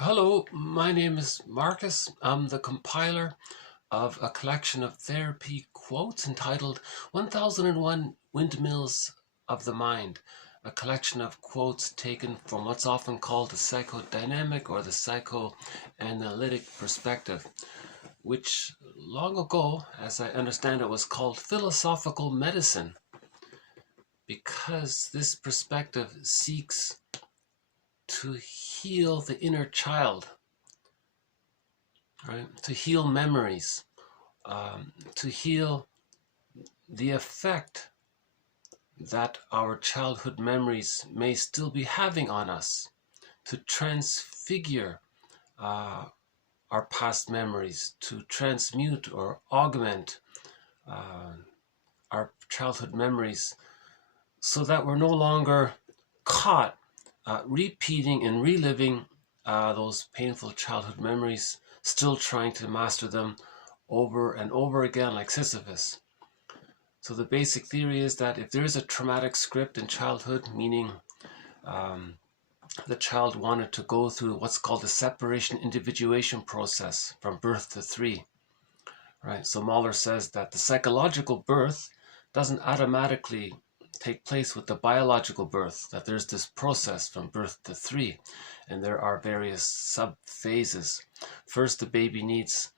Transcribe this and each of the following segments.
Hello, my name is Marcus. I'm the compiler of a collection of therapy quotes entitled 1001 Windmills of the Mind, a collection of quotes taken from what's often called the psychodynamic or the psychoanalytic perspective, which long ago, as I understand it, was called philosophical medicine, because this perspective seeks to heal the inner child, right? To heal memories, to heal the effect that our childhood memories may still be having on us, to transfigure our past memories, to transmute or augment our childhood memories so that we're no longer caught repeating and reliving those painful childhood memories, still trying to master them over and over again like Sisyphus. So the basic theory is that if there is a traumatic script in childhood, meaning the child wanted to go through what's called the separation individuation process from birth to 3, right? So Mahler says that the psychological birth doesn't automatically take place with the biological birth, that there's this process from birth to 3, and there are various sub-phases. First, the baby needs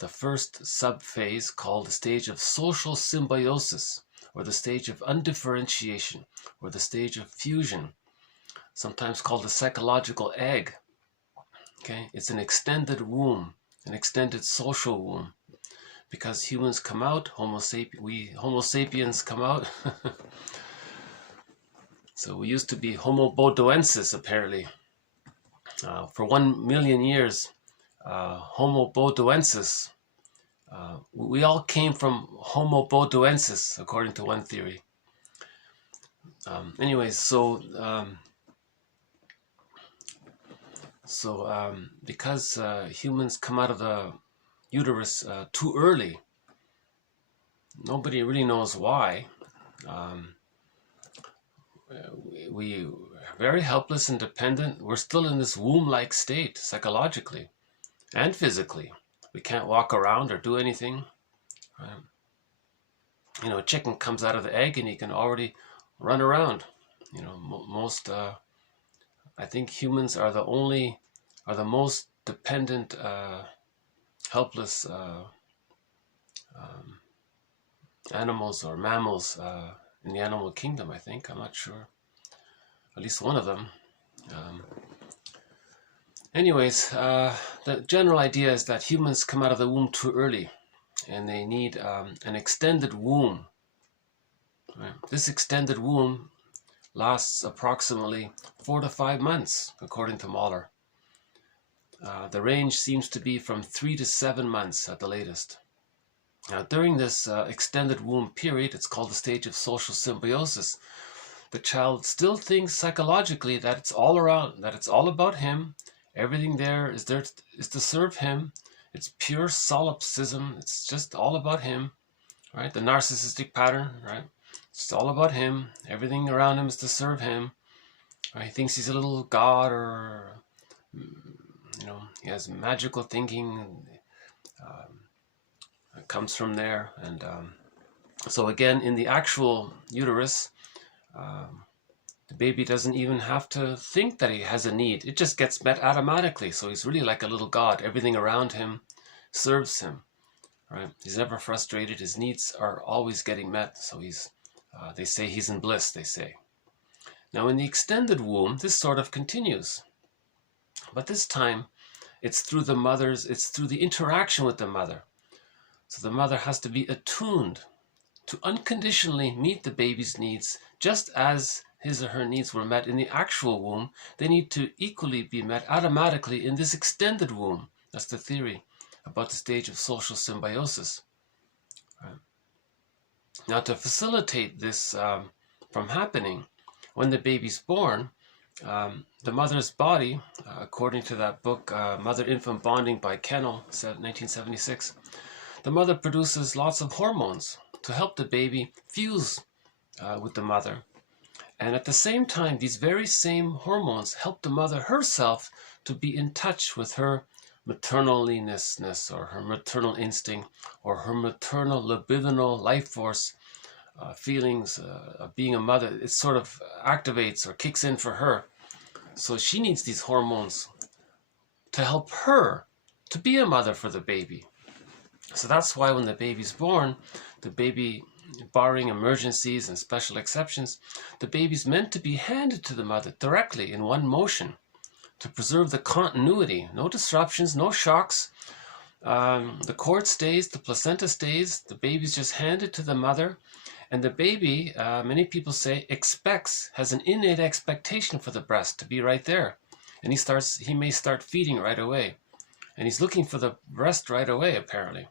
the first sub-phase called the stage of social symbiosis, or the stage of undifferentiation, or the stage of fusion, sometimes called the psychological egg. Okay, it's an extended womb, an extended social womb, because humans come out, Homo sapiens come out. So we used to be Homo bodoensis, apparently. For 1 million years, Homo bodoensis, we all came from Homo bodoensis, according to one theory. Anyways, because humans come out of the uterus too early, nobody really knows why. We are very helpless and dependent. We're still in this womb-like state, psychologically and physically. We can't walk around or do anything. Right? You know, a chicken comes out of the egg and he can already run around. You know, most, I think humans are the most dependent, helpless animals or mammals in the animal kingdom, I think. I'm not sure. At least one of them. Anyways, the general idea is that humans come out of the womb too early, and they need an extended womb. Right? This extended womb lasts approximately 4 to 5 months, according to Mahler. The range seems to be from 3 to 7 months at the latest. Now, during this extended womb period, it's called the stage of social symbiosis. The child still thinks psychologically that it's all around, that it's all about him. Everything there is to serve him. It's pure solipsism. It's just all about him, right? The narcissistic pattern, right? It's all about him. Everything around him is to serve him. Right? He thinks he's a little god, or you know, he has magical thinking. It comes from there, and so again, in the actual uterus, the baby doesn't even have to think that he has a need. It just gets met automatically. So he's really like a little god. Everything around him serves him, right? He's never frustrated. His needs are always getting met. So they say he's in bliss, they say. Now in the extended womb, this sort of continues. But this time, it's through the interaction with the mother. So the mother has to be attuned to unconditionally meet the baby's needs, just as his or her needs were met in the actual womb. They need to equally be met automatically in this extended womb. That's the theory about the stage of social symbiosis. Right. Now, to facilitate this from happening, when the baby's born, the mother's body, according to that book, Mother-Infant Bonding by Kennel, 1976, the mother produces lots of hormones to help the baby fuse with the mother. And at the same time, these very same hormones help the mother herself to be in touch with her maternaliness or her maternal instinct or her maternal libidinal life force feelings of being a mother. It sort of activates or kicks in for her. So she needs these hormones to help her to be a mother for the baby. So that's why when the baby's born, the baby, barring emergencies and special exceptions, the baby's meant to be handed to the mother directly in one motion to preserve the continuity. No disruptions, no shocks. The cord stays, the placenta stays, the baby's just handed to the mother. And the baby, many people say, has an innate expectation for the breast to be right there. And he may start feeding right away. And he's looking for the breast right away, apparently.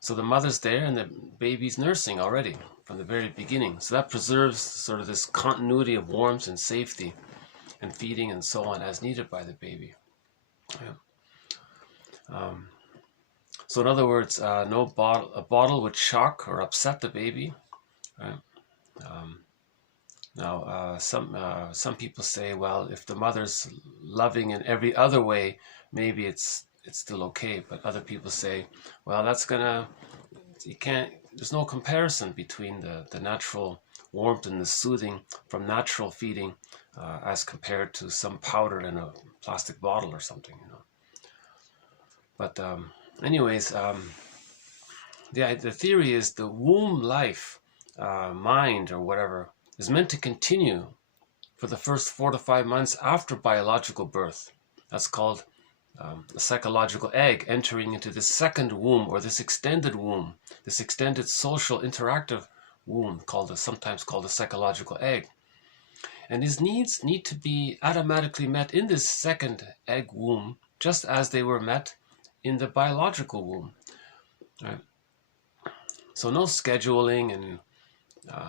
So the mother's there and the baby's nursing already from the very beginning. So that preserves sort of this continuity of warmth and safety and feeding and so on as needed by the baby. Yeah. So in other words, a bottle would shock or upset the baby. Right? Now, some people say, well, if the mother's loving in every other way, maybe it's still okay. But other people say, well, there's no comparison between the natural warmth and the soothing from natural feeding as compared to some powder in a plastic bottle or something, you know. But anyways, the theory is the womb life, mind or whatever, is meant to continue for the first 4 to 5 months after biological birth. That's called a psychological egg entering into this second womb or this extended womb, this extended social interactive womb sometimes called a psychological egg. And his needs need to be automatically met in this second egg womb, just as they were met in the biological womb. Right? So no scheduling, and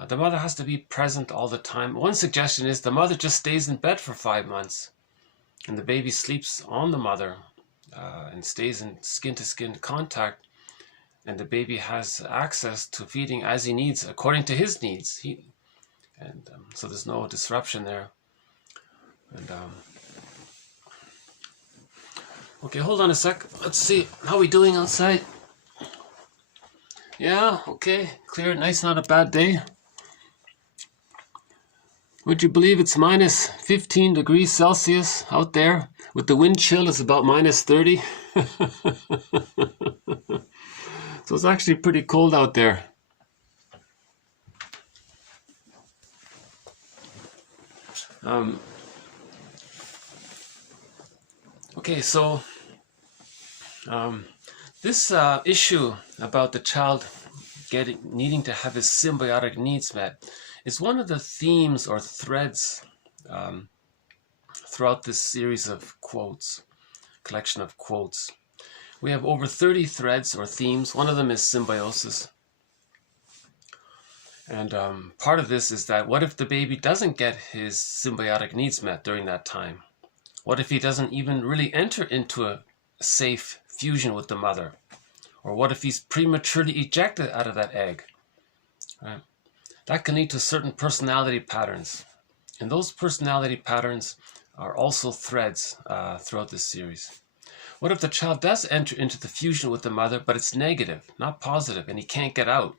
the mother has to be present all the time. One suggestion is the mother just stays in bed for 5 months and the baby sleeps on the mother and stays in skin-to-skin contact, and the baby has access to feeding as he needs, according to his needs. So there's no disruption there. And okay, hold on a sec. Let's see how we doing outside. Yeah, okay, clear, nice, not a bad day. Would you believe it's minus 15 degrees Celsius out there? With the wind chill, it's about minus 30. So it's actually pretty cold out there. Okay, so this issue about the child needing to have his symbiotic needs met is one of the themes or threads throughout this series of collection of quotes. We have over 30 threads or themes. One of them is symbiosis. And part of this is that what if the baby doesn't get his symbiotic needs met during that time? What if he doesn't even really enter into a safe fusion with the mother? Or what if he's prematurely ejected out of that egg? Right? That can lead to certain personality patterns. And those personality patterns are also threads throughout this series. What if the child does enter into the fusion with the mother, but it's negative, not positive, and he can't get out?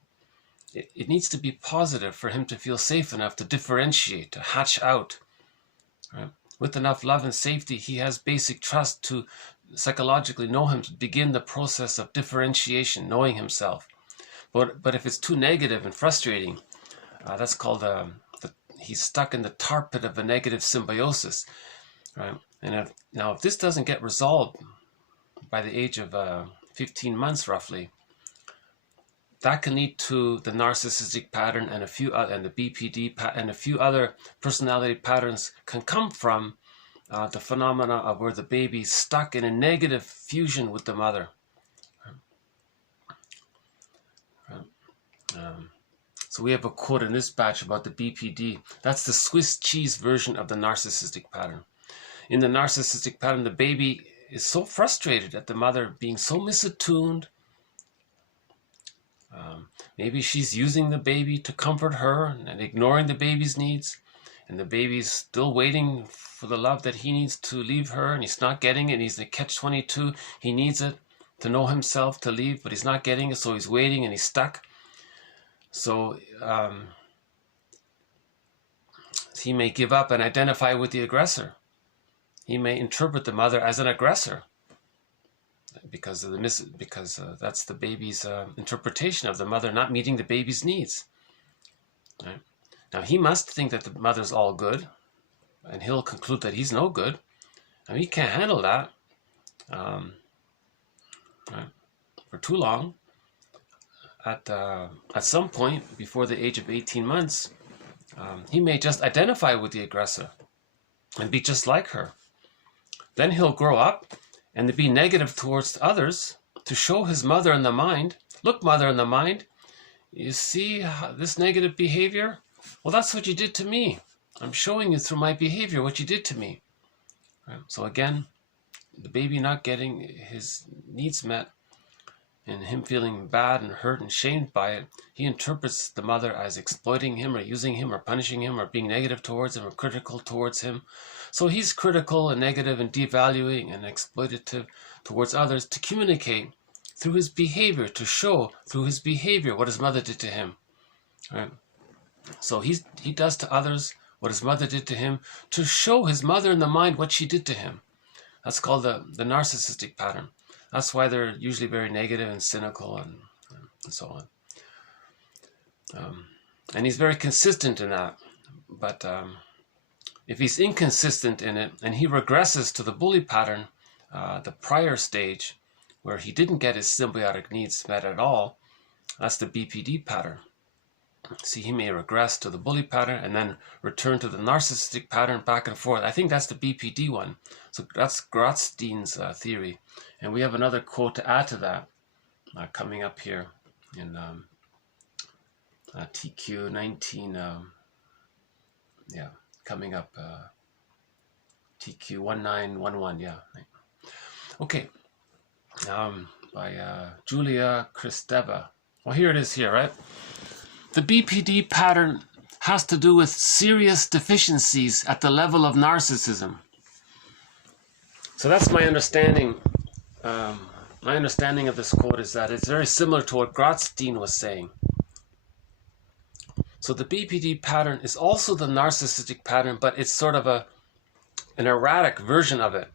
It needs to be positive for him to feel safe enough to differentiate, to hatch out. Right? With enough love and safety, he has basic trust to psychologically know him, to begin the process of differentiation, knowing himself. But if it's too negative and frustrating, that's called he's stuck in the tar pit of a negative symbiosis. Right? And if this doesn't get resolved by the age of 15 months roughly, that can lead to the narcissistic pattern and the BPD and a few other personality patterns can come from the phenomena of where the baby's stuck in a negative fusion with the mother. So we have a quote in this batch about the BPD. That's the Swiss cheese version of the narcissistic pattern. In the narcissistic pattern, the baby is so frustrated at the mother being so misattuned. Maybe she's using the baby to comfort her and ignoring the baby's needs. and the baby's still waiting for the love that he needs to leave her, and he's not getting it, and he's in a catch-22. He needs it to know himself, to leave, but he's not getting it, so he's waiting and he's stuck. So he may give up and identify with the aggressor. He may interpret the mother as an aggressor because of that's the baby's interpretation of the mother not meeting the baby's needs. Right? Now he must think that the mother's all good, and he'll conclude that he's no good. I mean, he can't handle that right, for too long. At some point before the age of 18 months, he may just identify with the aggressor and be just like her. Then he'll grow up and be negative towards others to show his mother in the mind, look, mother in the mind, you see this negative behavior? Well, that's what you did to me. I'm showing you through my behavior what you did to me. Right? So again, the baby not getting his needs met and him feeling bad and hurt and shamed by it, he interprets the mother as exploiting him or using him or punishing him or being negative towards him or critical towards him. So he's critical and negative and devaluing and exploitative towards others to communicate through his behavior, to show through his behavior what his mother did to him. Right? So he does to others what his mother did to him to show his mother in the mind what she did to him. That's called the narcissistic pattern. That's why they're usually very negative and cynical and so on. And he's very consistent in that. But if he's inconsistent in it and he regresses to the bully pattern, the prior stage where he didn't get his symbiotic needs met at all, that's the BPD pattern. See, he may regress to the bully pattern and then return to the narcissistic pattern back and forth. I think that's the BPD one. So that's Grotstein's theory. And we have another quote to add to that coming up here in TQ 19. Coming up. TQ 1911. Yeah. Okay. By Julia Kristeva. Well, here it is here, right? The BPD pattern has to do with serious deficiencies at the level of narcissism. So that's my understanding. My understanding of this quote is that it's very similar to what Grotstein was saying. So the BPD pattern is also the narcissistic pattern, but it's sort of an erratic version of it.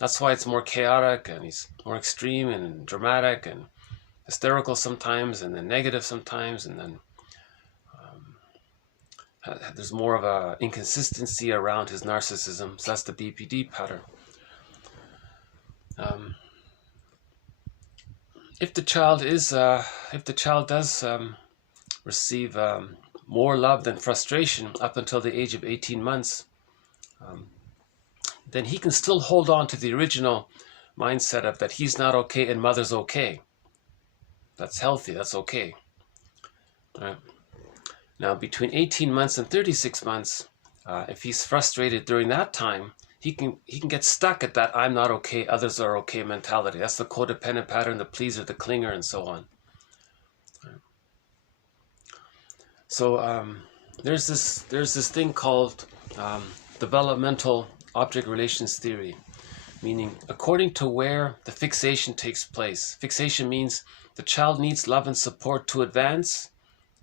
That's why it's more chaotic and he's more extreme and dramatic and hysterical sometimes and then negative sometimes, and then there's more of a inconsistency around his narcissism. So that's the BPD pattern. If the child does receive more love than frustration up until the age of 18 months, then he can still hold on to the original mindset of that he's not okay and mother's okay. That's healthy. That's okay. Right. Now, between 18 months and 36 months, if he's frustrated during that time, he can get stuck at that I'm not okay, others are okay mentality. That's the codependent pattern, the pleaser, the clinger, and so on. So there's this thing called developmental object relations theory, meaning according to where the fixation takes place. Fixation means the child needs love and support to advance.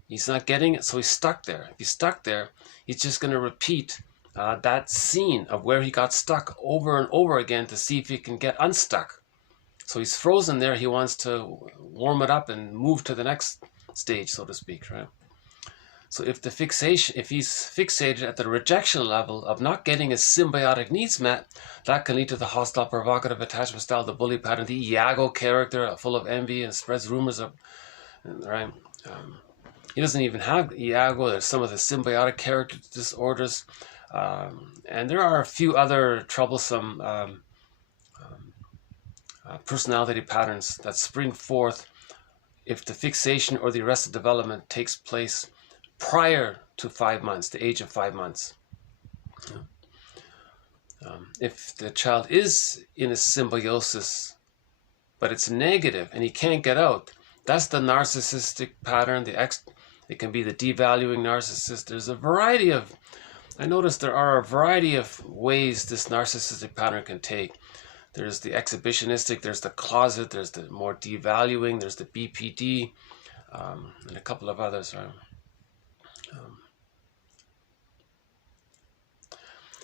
He's not getting it, so he's stuck there. If he's stuck there, he's just going to repeat that scene of where he got stuck over and over again to see if he can get unstuck. So he's frozen there. He wants to warm it up and move to the next stage, so to speak, right? So if he's fixated at the rejection level of not getting his symbiotic needs met, that can lead to the hostile provocative attachment style, the bully pattern, the Iago character, full of envy and spreads rumors of, right? He doesn't even have Iago. There's some of the symbiotic character disorders. And there are a few other troublesome personality patterns that spring forth if the fixation or the arrested development takes place prior to 5 months, the age of 5 months. If the child is in a symbiosis, but it's negative and he can't get out, that's the narcissistic pattern. It can be the devaluing narcissist. There's a variety of I noticed there are a variety of ways this narcissistic pattern can take. There's the exhibitionistic, there's the closet, there's the more devaluing, there's the BPD, and a couple of others.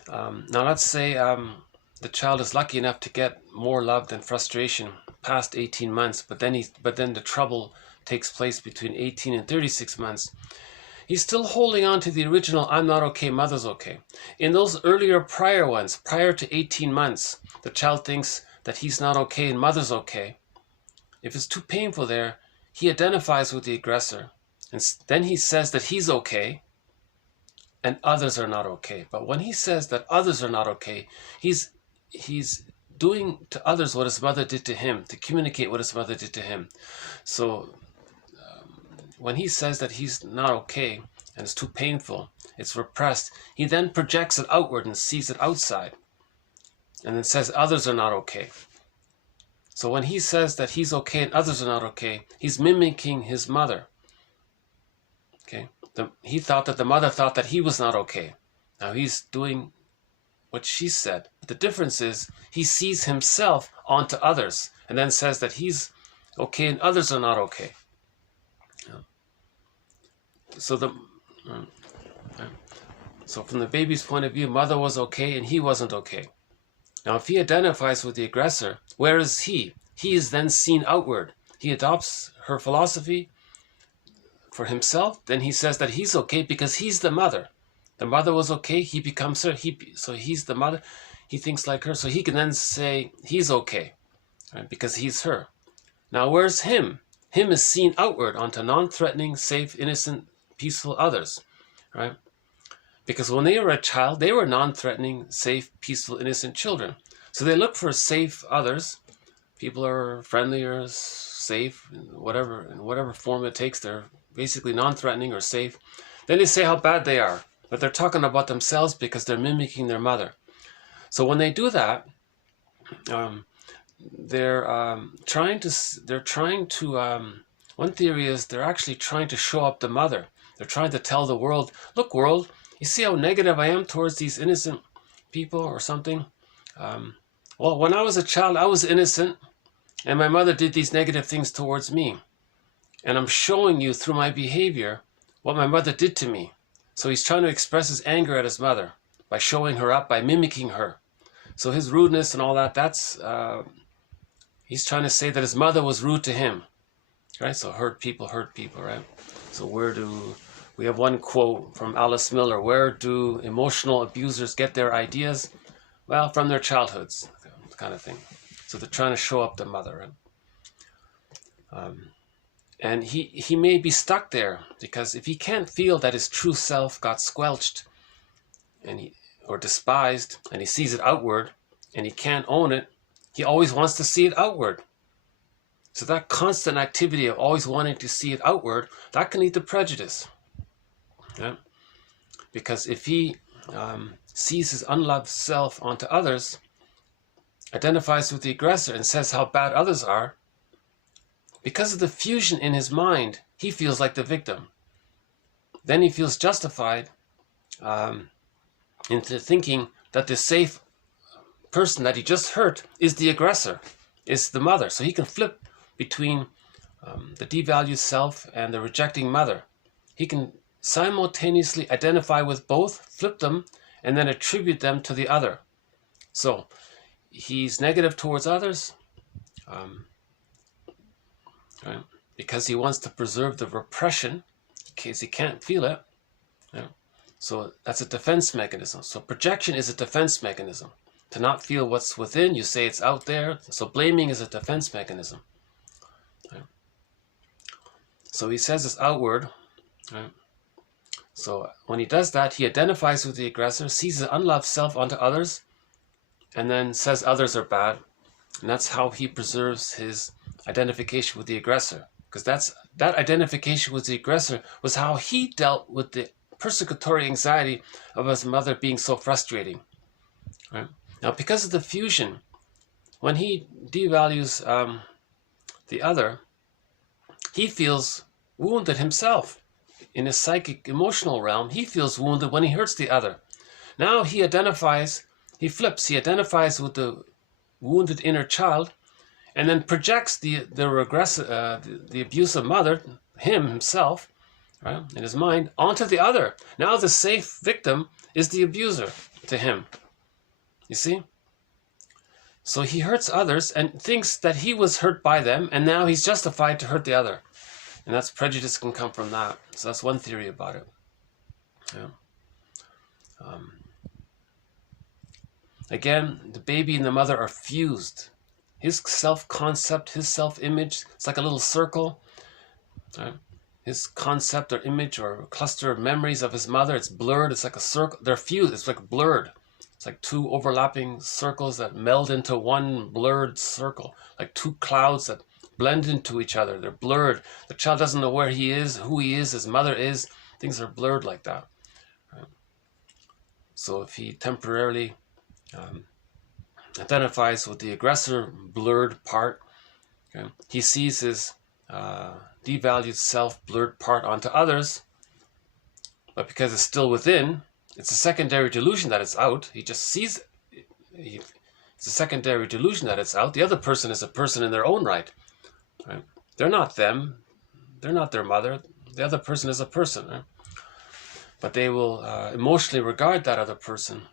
Now let's say the child is lucky enough to get more love than frustration past 18 months, but then the trouble takes place between 18 and 36 months. He's still holding on to the original "I'm not okay, mother's okay." In those earlier prior ones, prior to 18 months, the child thinks that he's not okay and mother's okay. If it's too painful there, he identifies with the aggressor, and then he says that he's okay and others are not okay. But when he says that others are not okay, he's doing to others what his mother did to him, to communicate what his mother did to him. So when he says that he's not okay and it's too painful, it's repressed, he then projects it outward and sees it outside and then says others are not okay. So when he says that he's okay and others are not okay, he's mimicking his mother. Okay, he thought that the mother thought that he was not okay. Now he's doing what she said. But the difference is he sees himself onto others and then says that he's okay and others are not okay. So from the baby's point of view, mother was okay and he wasn't okay. Now if he identifies with the aggressor, where is he? He is then seen outward. He adopts her philosophy for himself, then he says that he's okay because he's the mother. The mother was okay, he becomes her, so he's the mother, he thinks like her, so he can then say he's okay, right, because he's her. Now where's him? Him is seen outward onto non-threatening, safe, innocent, peaceful others, right? Because when they were a child, they were non-threatening, safe, peaceful, innocent children. So they look for safe others. People are friendly or safe, in whatever form it takes. They're basically non-threatening or safe. Then they say how bad they are, but they're talking about themselves because they're mimicking their mother. So when they do that, they're trying to. One theory is they're actually trying to show up the mother. They're trying to tell the world, look, world, you see how negative I am towards these innocent people or something. Well, when I was a child, I was innocent, and my mother did these negative things towards me. And I'm showing you through my behavior what my mother did to me. So he's trying to express his anger at his mother by showing her up, by mimicking her. So his rudeness and all that, he's trying to say that his mother was rude to him. Right? So hurt people, right? So we have one quote from Alice Miller, where do emotional abusers get their ideas? Well, from their childhoods, kind of thing. So they're trying to show up the mother. Right? And he may be stuck there because if he can't feel that his true self got squelched or despised, and he sees it outward and he can't own it, he always wants to see it outward. So that constant activity of always wanting to see it outward, that can lead to prejudice. Yeah? Because if he sees his unloved self onto others, identifies with the aggressor and says how bad others are, because of the fusion in his mind, he feels like the victim. Then he feels justified into thinking that the safe person that he just hurt is the aggressor, is the mother. So he can flip between the devalued self and the rejecting mother. He can simultaneously identify with both, flip them, and then attribute them to the other. So he's negative towards others, right? Because he wants to preserve the repression in case he can't feel it. Yeah? So that's a defense mechanism. So projection is a defense mechanism. To not feel what's within, you say it's out there. So blaming is a defense mechanism. Right? So he says it's outward. Right? So when he does that, he identifies with the aggressor, sees his unloved self onto others, and then says others are bad. And that's how he preserves his identification with the aggressor. Because that identification with the aggressor was how he dealt with the persecutory anxiety of his mother being so frustrating. Right? Now, because of the fusion, when he devalues the other, he feels wounded himself. In his psychic emotional realm, he feels wounded when he hurts the other. Now he identifies, he flips, he identifies with the wounded inner child, and then projects the abusive mother, himself, right, in his mind, onto the other. Now the safe victim is the abuser to him. You see? So he hurts others and thinks that he was hurt by them, and now he's justified to hurt the other. And that's prejudice can come from that. So that's one theory about it. Yeah. Again, the baby and the mother are fused. His self-concept, his self-image, it's like a little circle. Right? His concept or image or cluster of memories of his mother, it's blurred. It's like a circle. They're fused. It's like blurred. It's like two overlapping circles that meld into one blurred circle. Like two clouds that blend into each other. They're blurred. The child doesn't know where he is, who he is, his mother is. Things are blurred like that. Right? So if he temporarily identifies with the aggressor blurred part, okay, he sees his devalued self blurred part onto others, but because it's still within, it's a secondary delusion that it's out. He just sees it. It's a secondary delusion that it's out. The other person is a person in their own right. Right? They're not them. They're not their mother. The other person is a person. Right? But they will emotionally regard that other person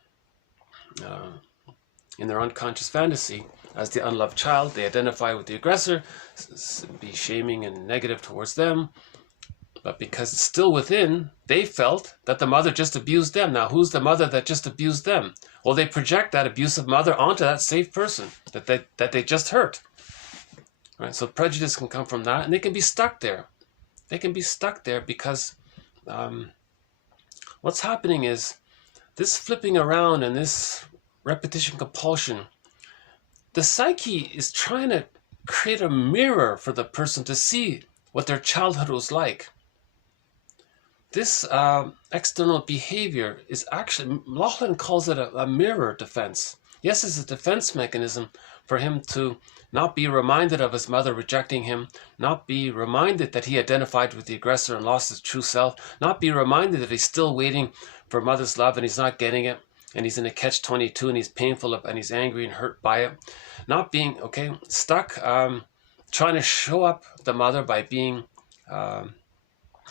in their unconscious fantasy as the unloved child. They identify with the aggressor, be shaming and negative towards them. But because it's still within, they felt that the mother just abused them. Now, who's the mother that just abused them? Well, they project that abusive mother onto that safe person that they just hurt. Right? So prejudice can come from that, and they can be stuck there. They can be stuck there because what's happening is this flipping around and this repetition compulsion, the psyche is trying to create a mirror for the person to see what their childhood was like. This external behavior is actually, Laughlin calls it a mirror defense. Yes, it's a defense mechanism for him to not be reminded of his mother rejecting him, not be reminded that he identified with the aggressor and lost his true self, not be reminded that he's still waiting for mother's love and he's not getting it, and he's in a catch-22 and he's painful and he's angry and hurt by it. Not being, stuck, trying to show up the mother by being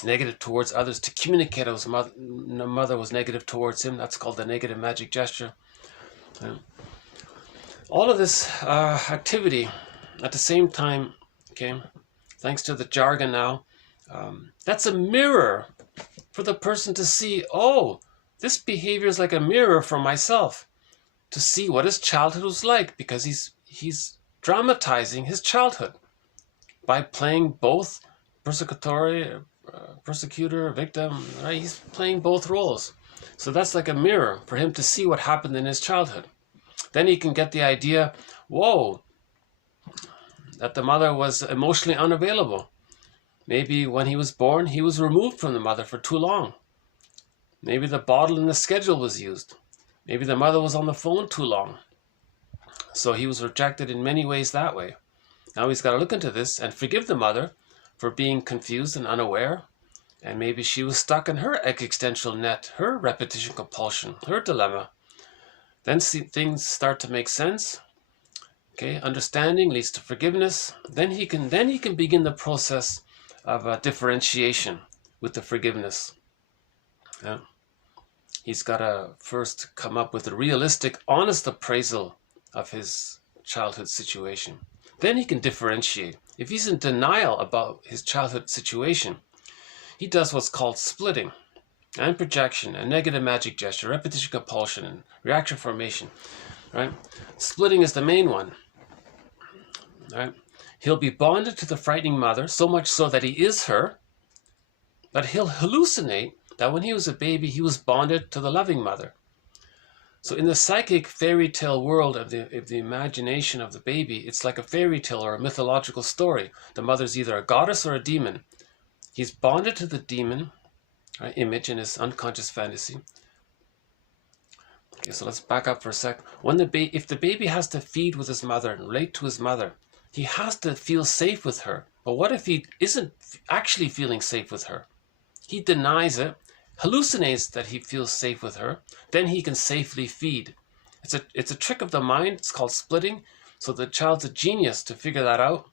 negative towards others, to communicate his mother was negative towards him. That's called the negative magic gesture. All of this activity at the same time, thanks to the jargon now, that's a mirror for the person to see, oh, this behavior is like a mirror for myself, to see what his childhood was like, because he's dramatizing his childhood by playing both persecutor, victim, right? He's playing both roles. So that's like a mirror for him to see what happened in his childhood. Then he can get the idea, whoa, that the mother was emotionally unavailable. Maybe when he was born, he was removed from the mother for too long. Maybe the bottle in the schedule was used. Maybe the mother was on the phone too long. So he was rejected in many ways that way. Now he's got to look into this and forgive the mother for being confused and unaware. And maybe she was stuck in her existential net, her repetition compulsion, her dilemma. Then things start to make sense. Understanding leads to forgiveness. Then he can begin the process of differentiation with the forgiveness. Yeah. He's got to first come up with a realistic, honest appraisal of his childhood situation. Then he can differentiate. If he's in denial about his childhood situation, he does what's called splitting and projection and negative magic gesture, repetition compulsion and reaction formation. Right? Splitting is the main one. Right? He'll be bonded to the frightening mother, so much so that he is her, but he'll hallucinate that when he was a baby, he was bonded to the loving mother. So in the psychic fairy tale world of the imagination of the baby, it's like a fairy tale or a mythological story. The mother's either a goddess or a demon. He's bonded to the demon image in his unconscious fantasy. So let's back up for a sec. If the baby has to feed with his mother and relate to his mother, he has to feel safe with her. But what if he isn't actually feeling safe with her? He denies it, hallucinates that he feels safe with her, then he can safely feed. It's a trick of the mind. It's called splitting. So the child's a genius to figure that out.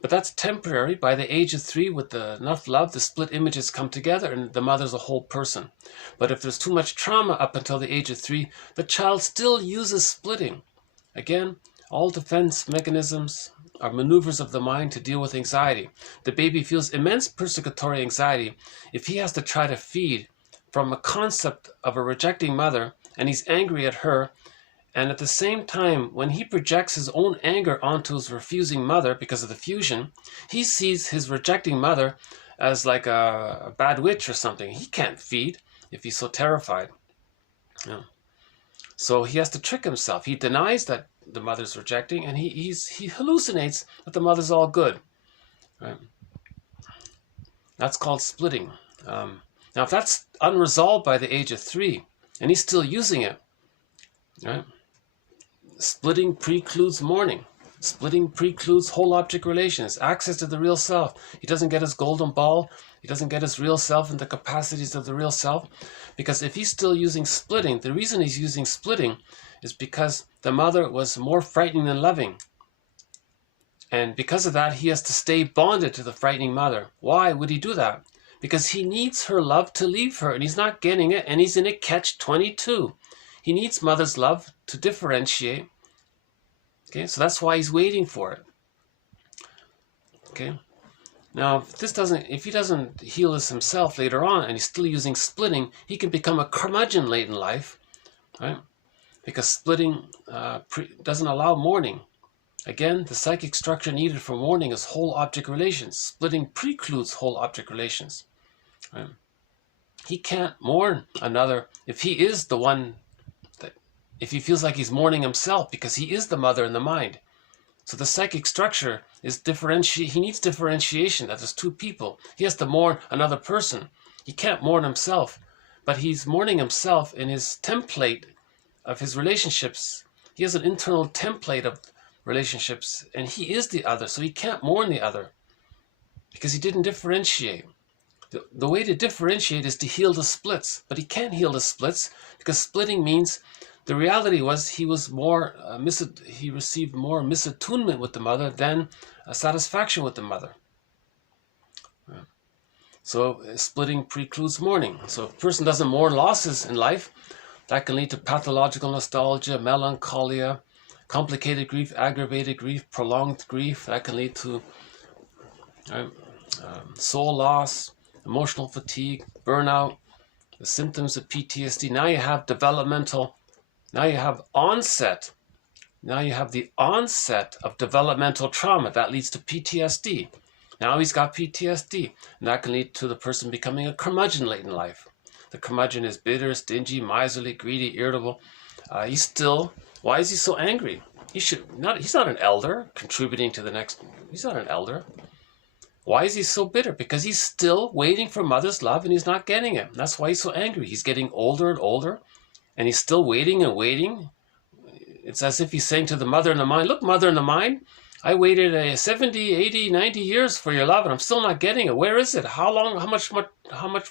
But that's temporary. By the age of 3, with enough love, the split images come together and the mother's a whole person. But if there's too much trauma up until the age of 3, the child still uses splitting. Again, all defense mechanisms are maneuvers of the mind to deal with anxiety. The baby feels immense persecutory anxiety if he has to try to feed from a concept of a rejecting mother, and he's angry at her. And at the same time, when he projects his own anger onto his refusing mother because of the fusion, he sees his rejecting mother as like a bad witch or something. He can't feed if he's so terrified. Yeah. So he has to trick himself. He denies that the mother's rejecting, and he hallucinates that the mother's all good. Right? That's called splitting. Now, if that's unresolved by the age of 3, and he's still using it, right? Splitting precludes mourning. Splitting precludes whole object relations, access to the real self. He doesn't get his golden ball. He doesn't get his real self and the capacities of the real self. Because if he's still using splitting, the reason he's using splitting is because the mother was more frightening than loving. And because of that, he has to stay bonded to the frightening mother. Why would he do that? Because he needs her love to leave her, and he's not getting it, and he's in a catch-22. He needs mother's love to differentiate. Okay, so that's why he's waiting for it. Okay, now if he doesn't heal this himself later on, and he's still using splitting, he can become a curmudgeon late in life, right? Because splitting doesn't allow mourning. Again, the psychic structure needed for mourning is whole object relations. Splitting precludes whole object relations. Right? He can't mourn another if he is the one. If he feels like he's mourning himself, because he is the mother in the mind. So the psychic structure is he needs differentiation, that there's 2 people. He has to mourn another person. He can't mourn himself, but he's mourning himself in his template of his relationships. He has an internal template of relationships, and he is the other, so he can't mourn the other, because he didn't differentiate. The way to differentiate is to heal the splits, but he can't heal the splits, because splitting means the reality was he was more he received more misattunement with the mother than satisfaction with the mother. So splitting precludes mourning. So if a person doesn't mourn losses in life, that can lead to pathological nostalgia, melancholia, complicated grief, aggravated grief, prolonged grief. That can lead to soul loss, emotional fatigue, burnout, the symptoms of PTSD. Now you have Now you have the onset of developmental trauma. That leads to PTSD. Now he's got PTSD, and that can lead to the person becoming a curmudgeon late in life. The curmudgeon is bitter, stingy, miserly, greedy, irritable. Why is he so angry? He's not an elder contributing to the next. He's not an elder. Why is he so bitter? Because he's still waiting for mother's love, and he's not getting it. That's why he's so angry. He's getting older and older, and he's still waiting and waiting. It's as if he's saying to the mother in the mind, look, mother in the mind, I waited 70, 80, 90 years for your love, and I'm still not getting it. Where is it? How much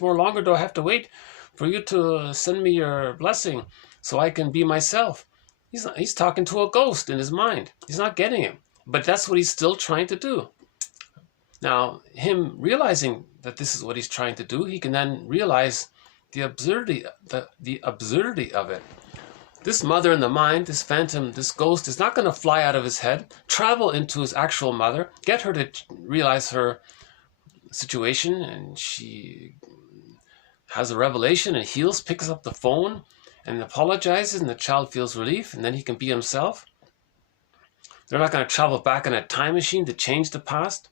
more longer do I have to wait for you to send me your blessing so I can be myself? He's talking to a ghost in his mind. He's not getting it. But that's what he's still trying to do. Now, him realizing that this is what he's trying to do, he can then realize the absurdity of it. This mother in the mind, this phantom, this ghost is not going to fly out of his head, travel into his actual mother, get her to realize her situation, and she has a revelation and heals, picks up the phone and apologizes, and the child feels relief, and then he can be himself. They're not going to travel back in a time machine to change the past.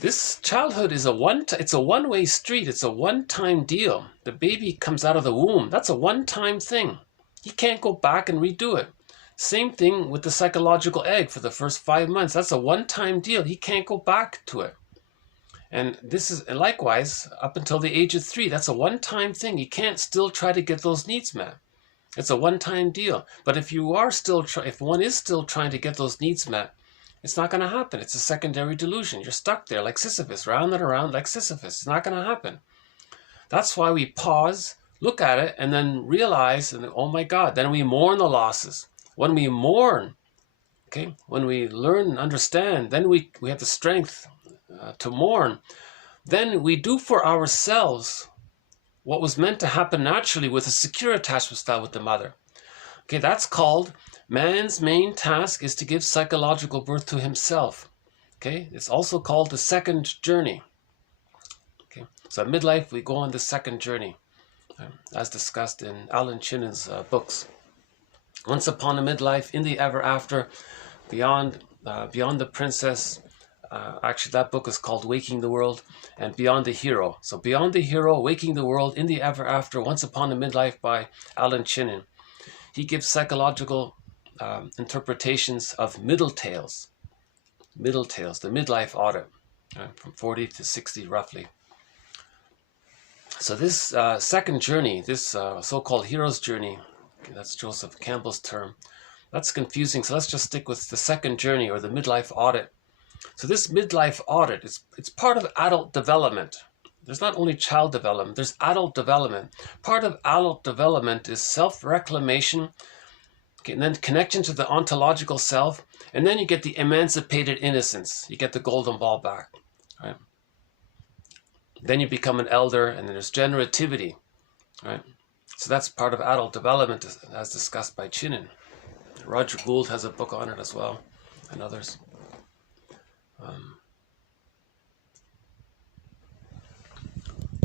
This childhood is it's a one-way street. It's a one-time deal. The baby comes out of the womb. That's a one-time thing. He can't go back and redo it. Same thing with the psychological egg for the first 5 months. That's a one-time deal. He can't go back to it. And likewise, up until the age of 3, that's a one-time thing. He can't still try to get those needs met. It's a one-time deal. But if one is still trying to get those needs met, it's not going to happen. It's a secondary delusion. You're stuck there like Sisyphus, round and around like Sisyphus. It's not going to happen. That's why we pause, look at it, and then realize, and oh my God, then we mourn the losses. When we mourn, okay, when we learn and understand, then we have the strength to mourn. Then we do for ourselves what was meant to happen naturally with a secure attachment style with the mother. Okay, that's called man's main task is to give psychological birth to himself. Okay, it's also called the second journey. Okay, so at midlife we go on the second journey, as discussed in Alan Chinnon's books. Once upon a midlife, in the ever after, beyond the princess. Actually, that book is called Waking the World, and Beyond the Hero. So Beyond the Hero, Waking the World, in the Ever After, Once Upon a Midlife by Alan Chinnon. He gives psychological interpretations of middle tales, the midlife audit, from 40 to 60 roughly. So this second journey, this so-called hero's journey, okay, that's Joseph Campbell's term, that's confusing. So let's just stick with the second journey, or the midlife audit. So this midlife audit, it's part of adult development. There's not only child development, there's adult development. Part of adult development is self-reclamation, okay, and then connection to the ontological self, and then you get the emancipated innocence. You get the golden ball back, right? Then you become an elder, and then there's generativity, right? So that's part of adult development, as discussed by Chinnon. Roger Gould has a book on it as well, and others.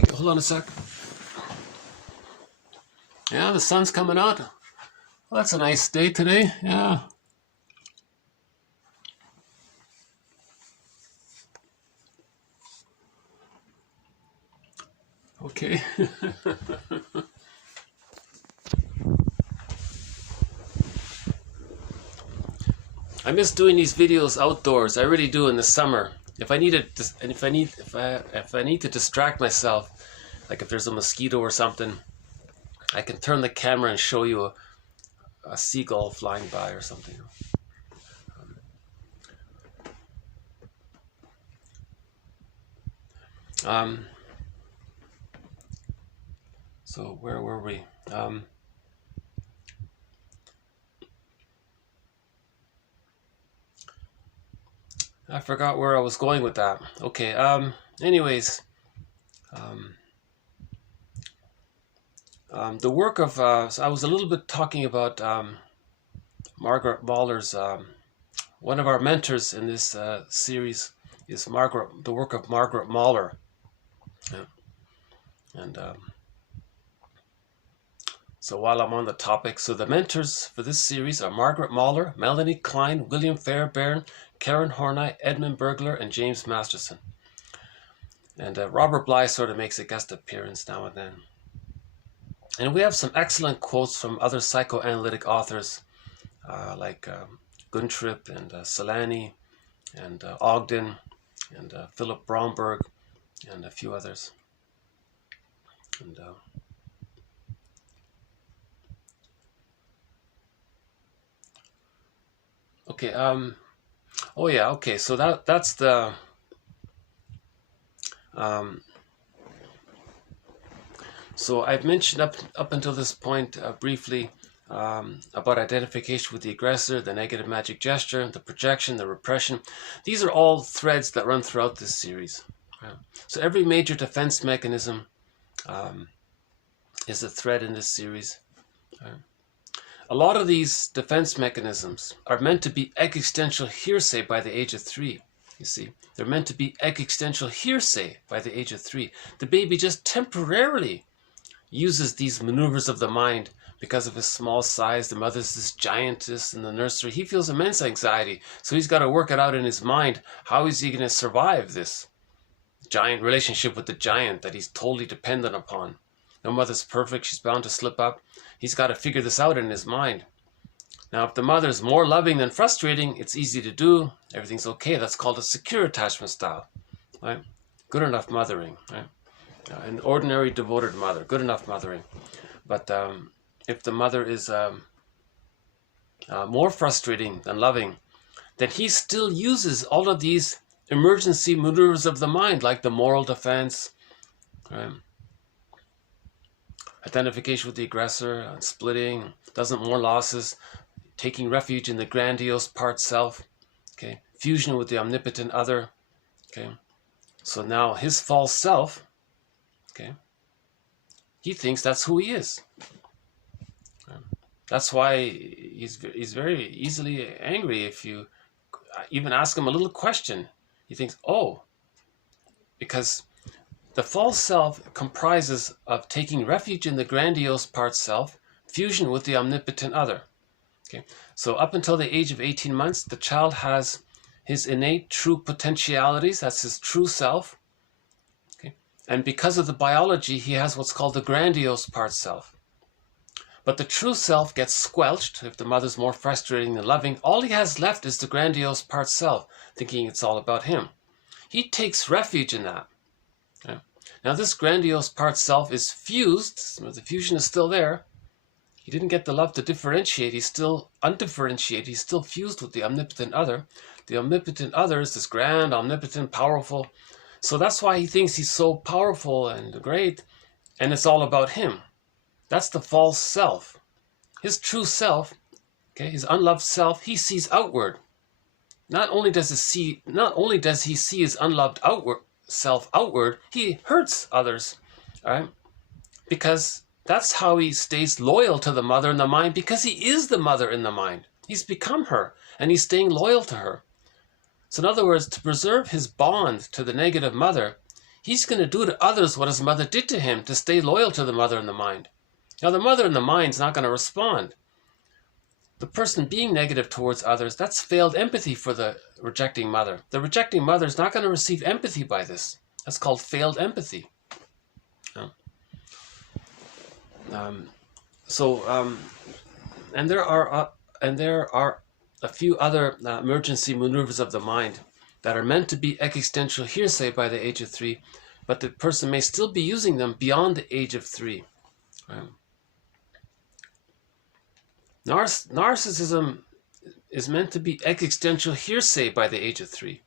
Okay, hold on a sec. Yeah, the sun's coming out. Well, that's a nice day today. Yeah. Okay. I miss doing these videos outdoors. I really do in the summer. If I need to distract myself, like if there's a mosquito or something, I can turn the camera and show you a seagull flying by or something. So where were we? I forgot where I was going with that. Okay, anyways, the work of, so I was a little bit talking about Margaret Mahler's, one of our mentors in this series is the work of Margaret Mahler. Yeah. And so while I'm on the topic, so the mentors for this series are Margaret Mahler, Melanie Klein, William Fairbairn, Karen Horney, Edmund Bergler, and James Masterson. And Robert Bly sort of makes a guest appearance now and then. And we have some excellent quotes from other psychoanalytic authors like Guntrip and Solani and Ogden and Philip Bromberg and a few others. And okay, oh yeah, okay, so that's the so I've mentioned up until this point briefly about identification with the aggressor, the negative magic gesture, the projection, the repression. These are all threads that run throughout this series. So every major defense mechanism is a thread in this series. A lot of these defense mechanisms are meant to be existential hearsay by the age of 3. You see, they're meant to be existential hearsay by the age of 3. The baby just temporarily uses these maneuvers of the mind because of his small size. The mother's this giantess in the nursery. He feels immense anxiety, so he's got to work it out in his mind. How is he going to survive this giant relationship with the giant that he's totally dependent upon? No mother's perfect. She's bound to slip up. He's got to figure this out in his mind. Now, if the mother's more loving than frustrating, it's easy to do. Everything's okay. That's called a secure attachment style, right? Good enough mothering, right? An ordinary devoted mother, good enough mothering. But if the mother is more frustrating than loving, then he still uses all of these emergency maneuvers of the mind, like the moral defense, right? identification with the aggressor, splitting, doesn't mourn losses, taking refuge in the grandiose part self, okay, fusion with the omnipotent other, okay. So now his false self, okay, he thinks that's who he is. That's why he's very easily angry if you even ask him a little question. He thinks, oh, because the false self comprises of taking refuge in the grandiose part self, fusion with the omnipotent other. Okay, so up until the age of 18 months, the child has his innate true potentialities, that's his true self. Okay, and because of the biology, he has what's called the grandiose part self. But the true self gets squelched if the mother's more frustrating than loving. All he has left is the grandiose part self, thinking it's all about him. He takes refuge in that. Okay. Now this grandiose part self is fused, so the fusion is still there. He didn't get the love to differentiate, he's still undifferentiated, he's still fused with the omnipotent other. The omnipotent other is this grand, omnipotent, powerful. So that's why he thinks he's so powerful and great, and it's all about him. That's the false self. His true self, okay, his unloved self, he sees outward. Not only does he see his unloved self outward, he hurts others, all right? Because that's how he stays loyal to the mother in the mind, because he is the mother in the mind. He's become her, and he's staying loyal to her. So in other words, to preserve his bond to the negative mother, he's going to do to others what his mother did to him to stay loyal to the mother in the mind. Now, the mother in the mind is not going to respond. The person being negative towards others, that's failed empathy for the rejecting mother. The rejecting mother is not going to receive empathy by this. That's called failed empathy. And there are a few other emergency maneuvers of the mind that are meant to be existential hearsay by the age of 3, but the person may still be using them beyond the age of 3. Right? Narcissism is meant to be existential hearsay by the age of 3.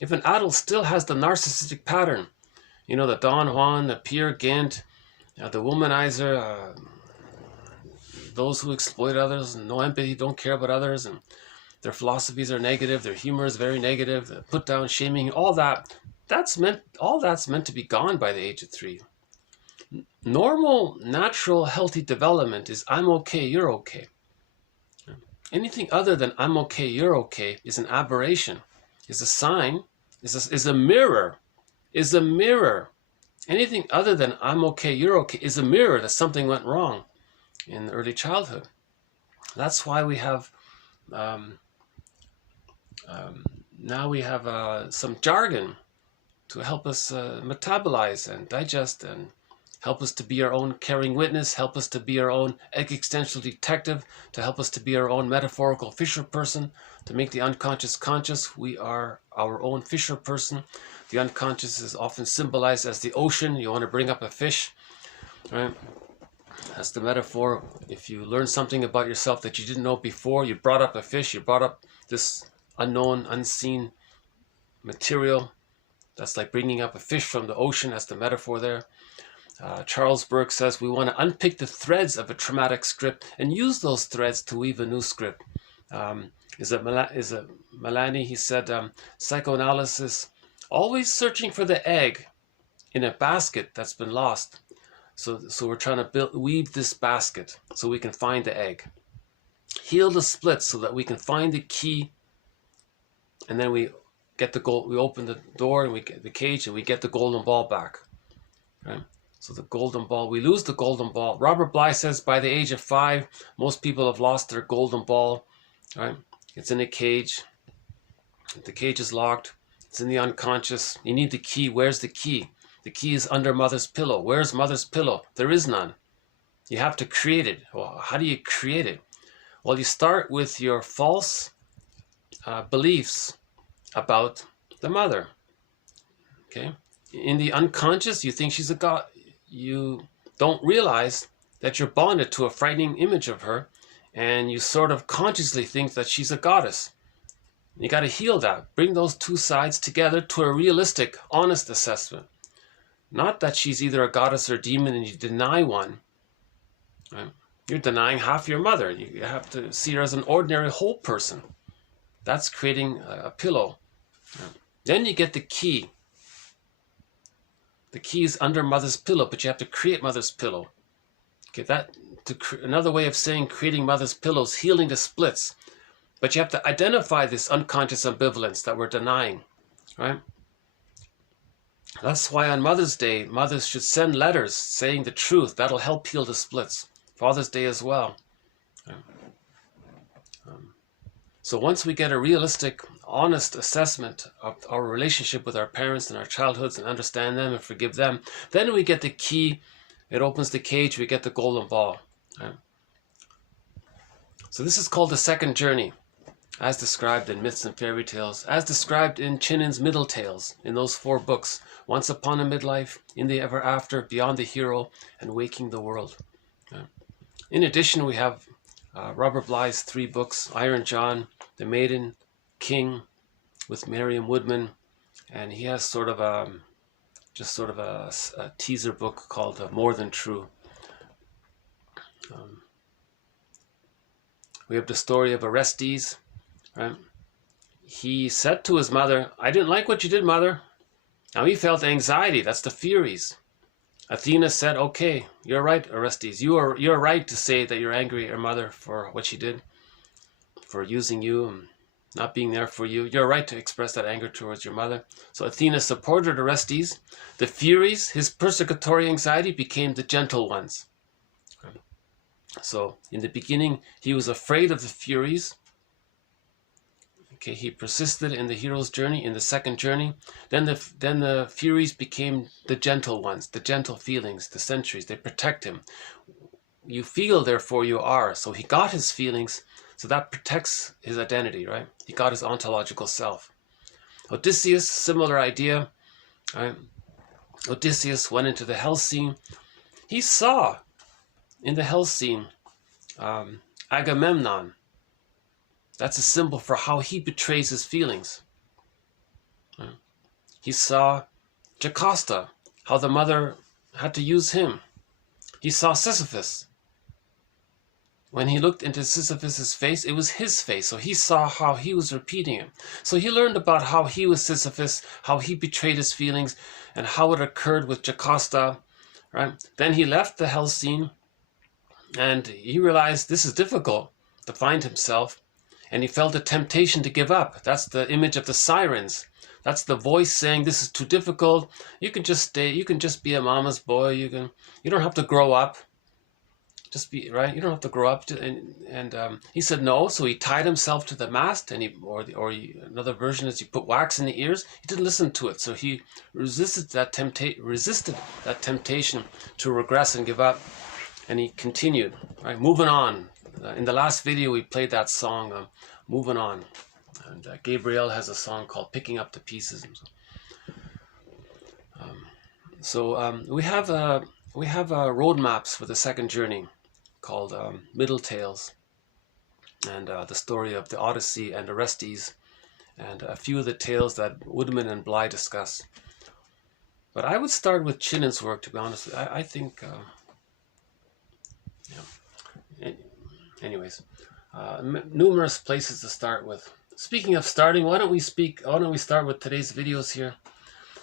If an adult still has the narcissistic pattern, you know, the Don Juan, the Peer Gynt, the womanizer, those who exploit others, no empathy, don't care about others, and their philosophies are negative, their humor is very negative, the put down, shaming, all that's meant to be gone by the age of 3. Normal, natural, healthy development is I'm okay, you're okay. Anything other than I'm okay, you're okay is an aberration, is a sign, is a mirror, is a mirror. Anything other than I'm okay, you're okay is a mirror that something went wrong in early childhood. That's why we have now we have some jargon to help us metabolize and digest and help us to be our own caring witness, help us to be our own existential detective, to help us to be our own metaphorical fisher person, to make the unconscious conscious. We are our own fisher person. The unconscious is often symbolized as the ocean. You want to bring up a fish, right? That's the metaphor. If you learn something about yourself that you didn't know before, you brought up a fish, you brought up this unknown, unseen material. That's like bringing up a fish from the ocean. That's the metaphor there. Charles Burke says we want to unpick the threads of a traumatic script and use those threads to weave a new script. Is it Melanie? He said, psychoanalysis, always searching for the egg in a basket that's been lost. So we're trying to weave this basket so we can find the egg. Heal the split so that we can find the key, and then we get the gold. We open the door and we get the cage and we get the golden ball back. Right? So the golden ball, we lose the golden ball. Robert Bly says by the age of 5, most people have lost their golden ball. Right? It's in a cage. The cage is locked. It's in the unconscious. You need the key. Where's the key? The key is under mother's pillow. Where's mother's pillow? There is none. You have to create it. Well, how do you create it? Well, you start with your false beliefs about the mother. Okay? In the unconscious, you think she's a god. You don't realize that you're bonded to a frightening image of her, and you sort of consciously think that she's a goddess. You got to heal that. Bring those two sides together to a realistic, honest assessment. Not that she's either a goddess or a demon and you deny one, Right? You're denying half your mother. You have to see her as an ordinary whole person. That's creating a pillow. Right? Then you get the key. The key is under mother's pillow, but you have to create mother's pillow. Okay, another way of saying creating mother's pillow is healing the splits. But you have to identify this unconscious ambivalence that we're denying, right? That's why on Mother's Day, mothers should send letters saying the truth. That'll help heal the splits. Father's Day as well. So once we get a realistic, honest assessment of our relationship with our parents and our childhoods and understand them and forgive them, then we get the key. It opens the cage. We get the golden ball. Right? So this is called the second journey, as described in Myths and Fairy Tales, as described in Chinnon's Middle Tales, in those 4 books, Once Upon a Midlife, In the Ever After, Beyond the Hero, and Waking the World. In addition, we have Robert Bly's 3 books, Iron John, The Maiden, King, with Mariam Woodman, and he has sort of a teaser book called More Than True. We have the story of Orestes. Right? He said to his mother, "I didn't like what you did, mother." Now he felt anxiety. That's the furies. Athena said, "Okay, you're right, Orestes. You're right to say that you're angry at your mother for what she did, for using you and not being there for you. You're right to express that anger towards your mother." So Athena supported Orestes. The furies, his persecutory anxiety, became the gentle ones. So in the beginning, he was afraid of the furies. Okay, he persisted in the hero's journey, in the second journey. Then the furies became the gentle ones, the gentle feelings, the sentries. They protect him. You feel, therefore you are. So he got his feelings, so that protects his identity, right? He got his ontological self. Odysseus, similar idea. Right? Odysseus went into the hell scene. He saw in the hell scene Agamemnon. That's a symbol for how he betrays his feelings. He saw Jocasta, how the mother had to use him. He saw Sisyphus. When he looked into Sisyphus's face, it was his face. So he saw how he was repeating it. So he learned about how he was Sisyphus, how he betrayed his feelings, and how it occurred with Jocasta. Right? Then he left the hell scene, and he realized this is difficult to find himself. And he felt a temptation to give up. That's the image of the sirens. That's the voice saying, "This is too difficult. You can just stay. You can just be a mama's boy. You don't have to grow up. Just be right. You don't have to grow up." And he said no. So he tied himself to the mast, and another version is he put wax in the ears. He didn't listen to it. So he resisted that temptation to regress and give up, and he continued. Right, moving on. In the last video, we played that song, Moving On. And Gabrielle has a song called Picking Up the Pieces. We have roadmaps for the second journey called Middle Tales. And the story of the Odyssey and Orestes. And a few of the tales that Woodman and Bly discuss. But I would start with Chinnon's work, to be honest. I think... Anyways, numerous places to start with. Speaking of starting, why don't we start with today's videos here?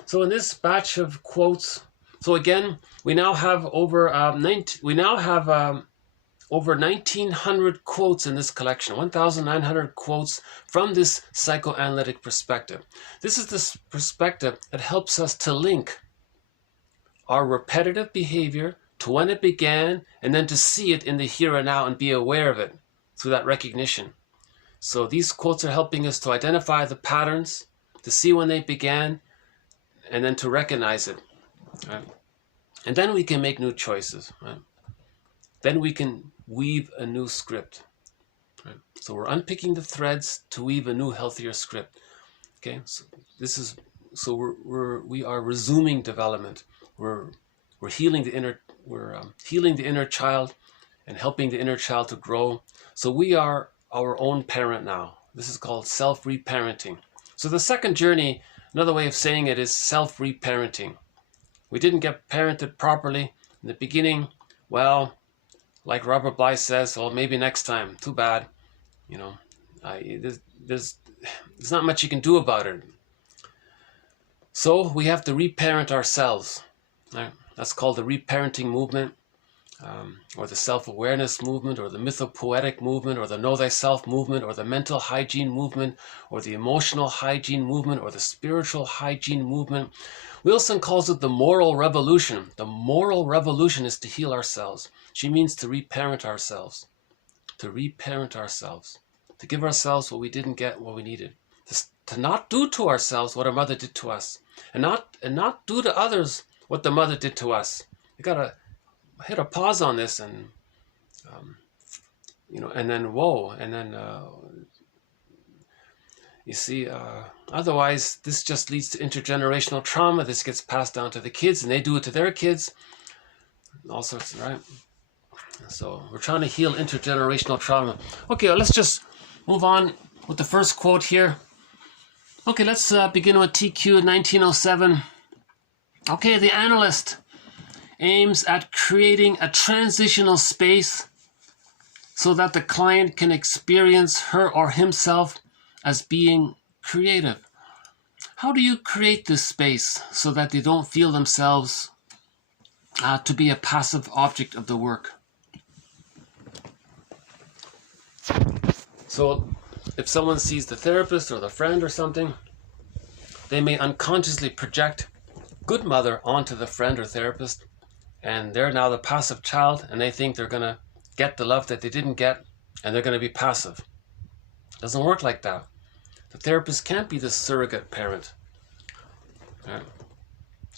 So in this batch of quotes, so again, we now have over 1,900 quotes in this collection, 1,900 quotes from this psychoanalytic perspective. This is the perspective that helps us to link our repetitive behavior to when it began, and then to see it in the here and now and be aware of it through that recognition. So these quotes are helping us to identify the patterns, to see when they began, and then to recognize it. Right? And then we can make new choices. Right? Then we can weave a new script. Right? So we're unpicking the threads to weave a new, healthier script. Okay, so we are resuming development. We're healing the inner. We're healing the inner child and helping the inner child to grow. So we are our own parent now. This is called self-reparenting. So the second journey, another way of saying it, is self-reparenting. We didn't get parented properly in the beginning. Well, like Robert Bly says, well, maybe next time. Too bad. You know, there's not much you can do about it. So we have to reparent ourselves. Right? That's called the reparenting movement, or the self-awareness movement, or the mythopoetic movement, or the know thyself movement, or the mental hygiene movement, or the emotional hygiene movement, or the spiritual hygiene movement. Wilson calls it the moral revolution. The moral revolution is to heal ourselves. She means to reparent ourselves. To reparent ourselves. To give ourselves what we didn't get, what we needed. To not do to ourselves what our mother did to us. And not do to others what the mother did to us. You gotta hit a pause on this, and you know, and then whoa, and then you see, otherwise this just leads to intergenerational trauma. This gets passed down to the kids, and they do it to their kids, all sorts, right? So we're trying to heal intergenerational trauma. Okay, let's just move on with the first quote here. Okay, let's begin with TQ 1907. Okay, the analyst aims at creating a transitional space so that the client can experience her or himself as being creative. How do you create this space so that they don't feel themselves to be a passive object of the work? So if someone sees the therapist or the friend or something, they may unconsciously project good mother onto the friend or therapist, and they're now the passive child, and they think they're going to get the love that they didn't get, and they're going to be passive. It doesn't work like that. The therapist can't be the surrogate parent. Right?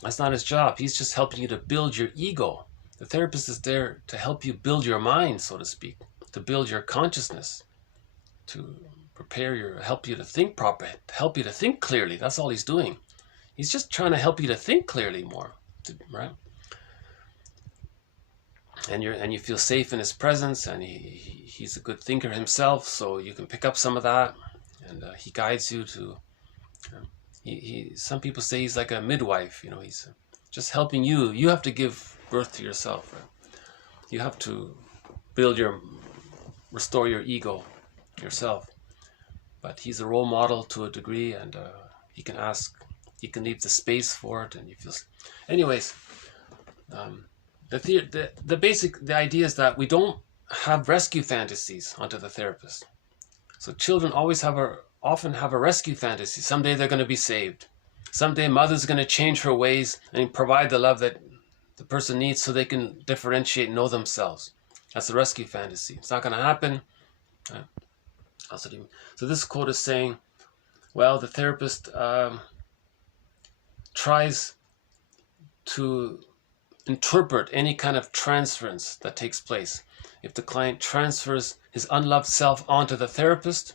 That's not his job. He's just helping you to build your ego. The therapist is there to help you build your mind, so to speak, to build your consciousness, to help you to think properly, to help you to think clearly. That's all he's doing. He's just trying to help you to think clearly more, right? And you feel safe in his presence, and he's a good thinker himself, so you can pick up some of that, and he guides you to. Some people say he's like a midwife. You know, he's just helping you. You have to give birth to yourself. Right? You have to restore your ego yourself. But he's a role model to a degree, and he can leave the space for it, and you feel. Anyways, the idea is that we don't have rescue fantasies onto the therapist. So children often have a rescue fantasy. Someday they're going to be saved. Someday mother's going to change her ways and provide the love that the person needs so they can differentiate and know themselves. That's the rescue fantasy. It's not going to happen. So this quote is saying, well, the therapist tries to interpret any kind of transference that takes place. If the client transfers his unloved self onto the therapist,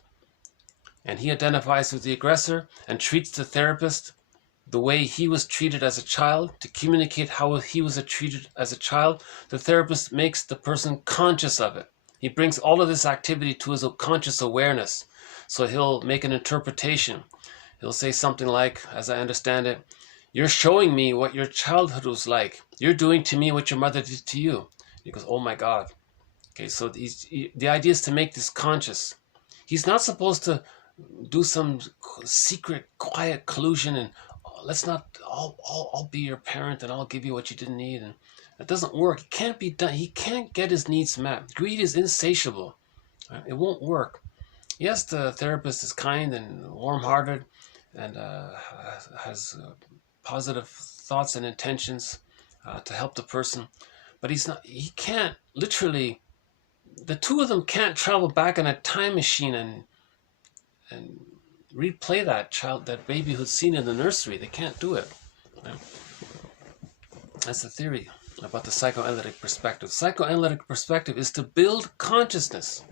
and he identifies with the aggressor and treats the therapist the way he was treated as a child, to communicate how he was treated as a child, the therapist makes the person conscious of it. He brings all of this activity to his conscious awareness. So he'll make an interpretation. He'll say something like, as I understand it, "You're showing me what your childhood was like. You're doing to me what your mother did to you." He goes, "Oh my God." Okay, so the idea is to make this conscious. He's not supposed to do some secret, quiet collusion and I'll be your parent and I'll give you what you didn't need. And that doesn't work. It can't be done. He can't get his needs met. Greed is insatiable. It won't work. Yes, the therapist is kind and warm-hearted and has positive thoughts and intentions to help the person, but he can't literally, the two of them can't travel back in a time machine and replay that baby who's seen in the nursery. They can't do it. Right? That's the theory about the psychoanalytic perspective. Psychoanalytic perspective is to build consciousness.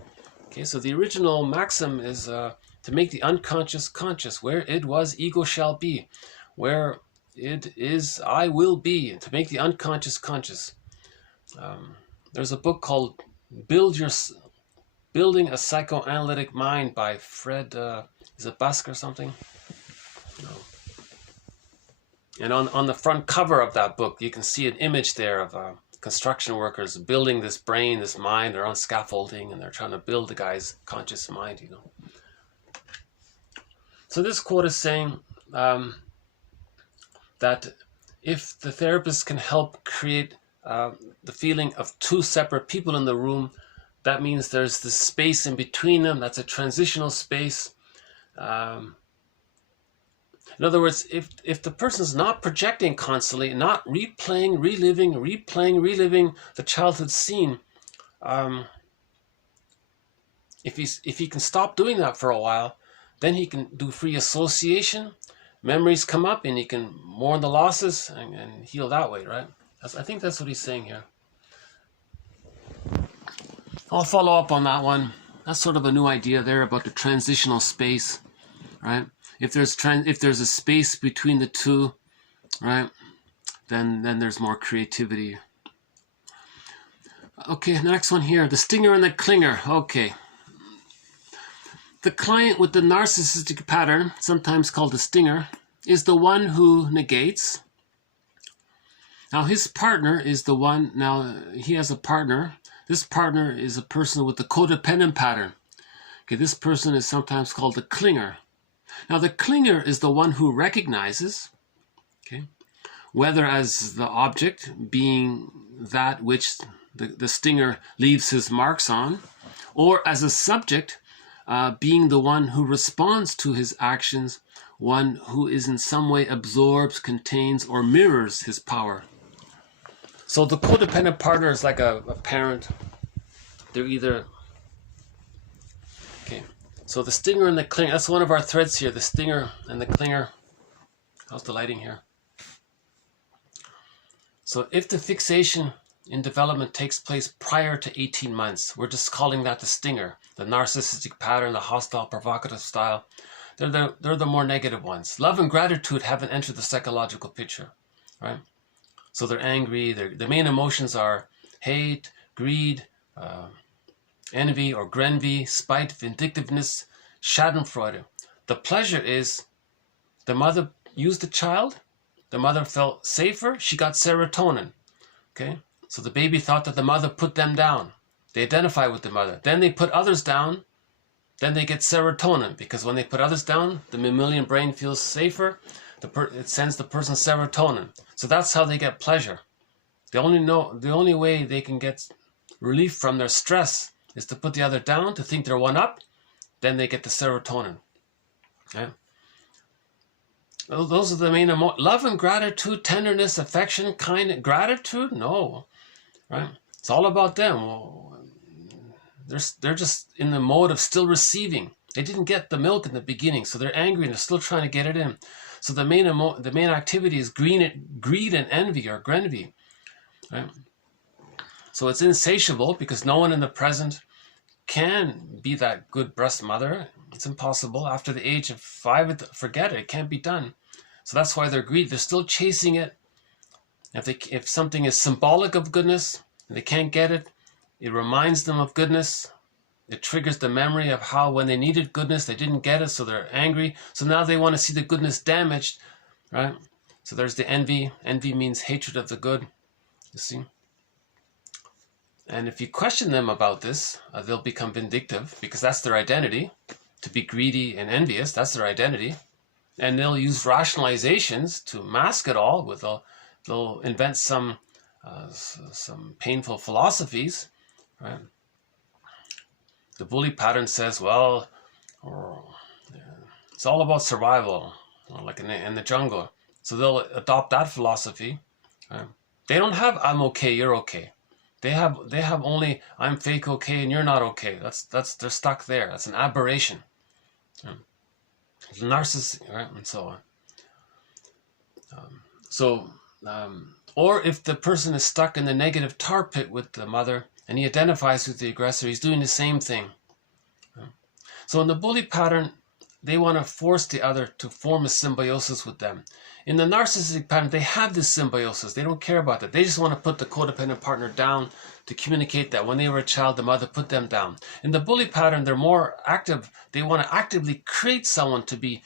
Okay, so the original maxim is to make the unconscious conscious. Where it was, ego shall be. Where it is, I will be. To make the unconscious conscious. There's a book called Building a Psychoanalytic Mind by Fred, is it Busk or something? No. And on the front cover of that book, you can see an image there of construction workers building this brain, this mind. They're on scaffolding and they're trying to build the guy's conscious mind, you know. So this quote is saying that if the therapist can help create the feeling of two separate people in the room, that means there's this space in between them. That's a transitional space. In other words, if the person's not projecting constantly, not replaying, reliving the childhood scene, if he can stop doing that for a while, then he can do free association. Memories come up and he can mourn the losses and heal that way, right? I think that's what he's saying here. I'll follow up on that one. That's sort of a new idea there about the transitional space, right? If there's a space between the two, right, then there's more creativity. Okay, the next one here, the stinger and the clinger. Okay. The client with the narcissistic pattern, sometimes called the stinger, is the one who negates. Now his partner is the one, now he has a partner. This partner is a person with the codependent pattern. Okay, this person is sometimes called the clinger. Now the clinger is the one who recognizes, okay, whether as the object being that which the stinger leaves his marks on, or as a subject being the one who responds to his actions, one who is in some way absorbs, contains, or mirrors his power. So the codependent partner is like a parent. They're either, okay, so the stinger and the clinger, that's one of our threads here, the stinger and the clinger. How's the lighting here? So if the fixation in development takes place prior to 18 months, we're just calling that the stinger, the narcissistic pattern, the hostile, provocative style. They're the more negative ones. Love and gratitude haven't entered the psychological picture, right? So they're angry. The main emotions are hate, greed, envy or grenvy, spite, vindictiveness, schadenfreude. The pleasure is the mother used the child. The mother felt safer. She got serotonin. Okay, so the baby thought that the mother put them down. They identify with the mother. Then they put others down. Then they get serotonin, because when they put others down, the mammalian brain feels safer. It sends the person serotonin. So that's how they get pleasure. The only way they can get relief from their stress is to put the other down, to think they're one up. Then they get the serotonin. Okay? Those are the main emotions. Love and gratitude, tenderness, affection, kindness, gratitude? No. Right? It's all about them. Well, they're just in the mode of still receiving. They didn't get the milk in the beginning, so they're angry and they're still trying to get it in. So the main activity is greed and envy or grenvy. Right? So it's insatiable because no one in the present can be that good breast mother. It's impossible. After the age of 5, forget it. It can't be done. So that's why they're greedy. They're still chasing it. If something is symbolic of goodness and they can't get it, it reminds them of goodness. It triggers the memory of how when they needed goodness, they didn't get it, so they're angry. So now they want to see the goodness damaged, right? So there's the envy. Envy means hatred of the good, you see. And if you question them about this, they'll become vindictive, because that's their identity. To be greedy and envious, that's their identity. And they'll use rationalizations to mask it all. They'll invent some painful philosophies. Right? The bully pattern says, well, it's all about survival, like in the jungle. So they'll adopt that philosophy. Right? They don't have "I'm okay, you're okay." They have only "I'm fake okay and you're not okay." They're stuck there. That's an aberration. Right? Narcissist, right? And so on. Or if the person is stuck in the negative tar pit with the mother, and he identifies with the aggressor, he's doing the same thing. So in the bully pattern, they want to force the other to form a symbiosis with them. In the narcissistic pattern, they have this symbiosis. They don't care about that. They just want to put the codependent partner down to communicate that when they were a child, the mother put them down. In the bully pattern, they're more active. They want to actively create someone to be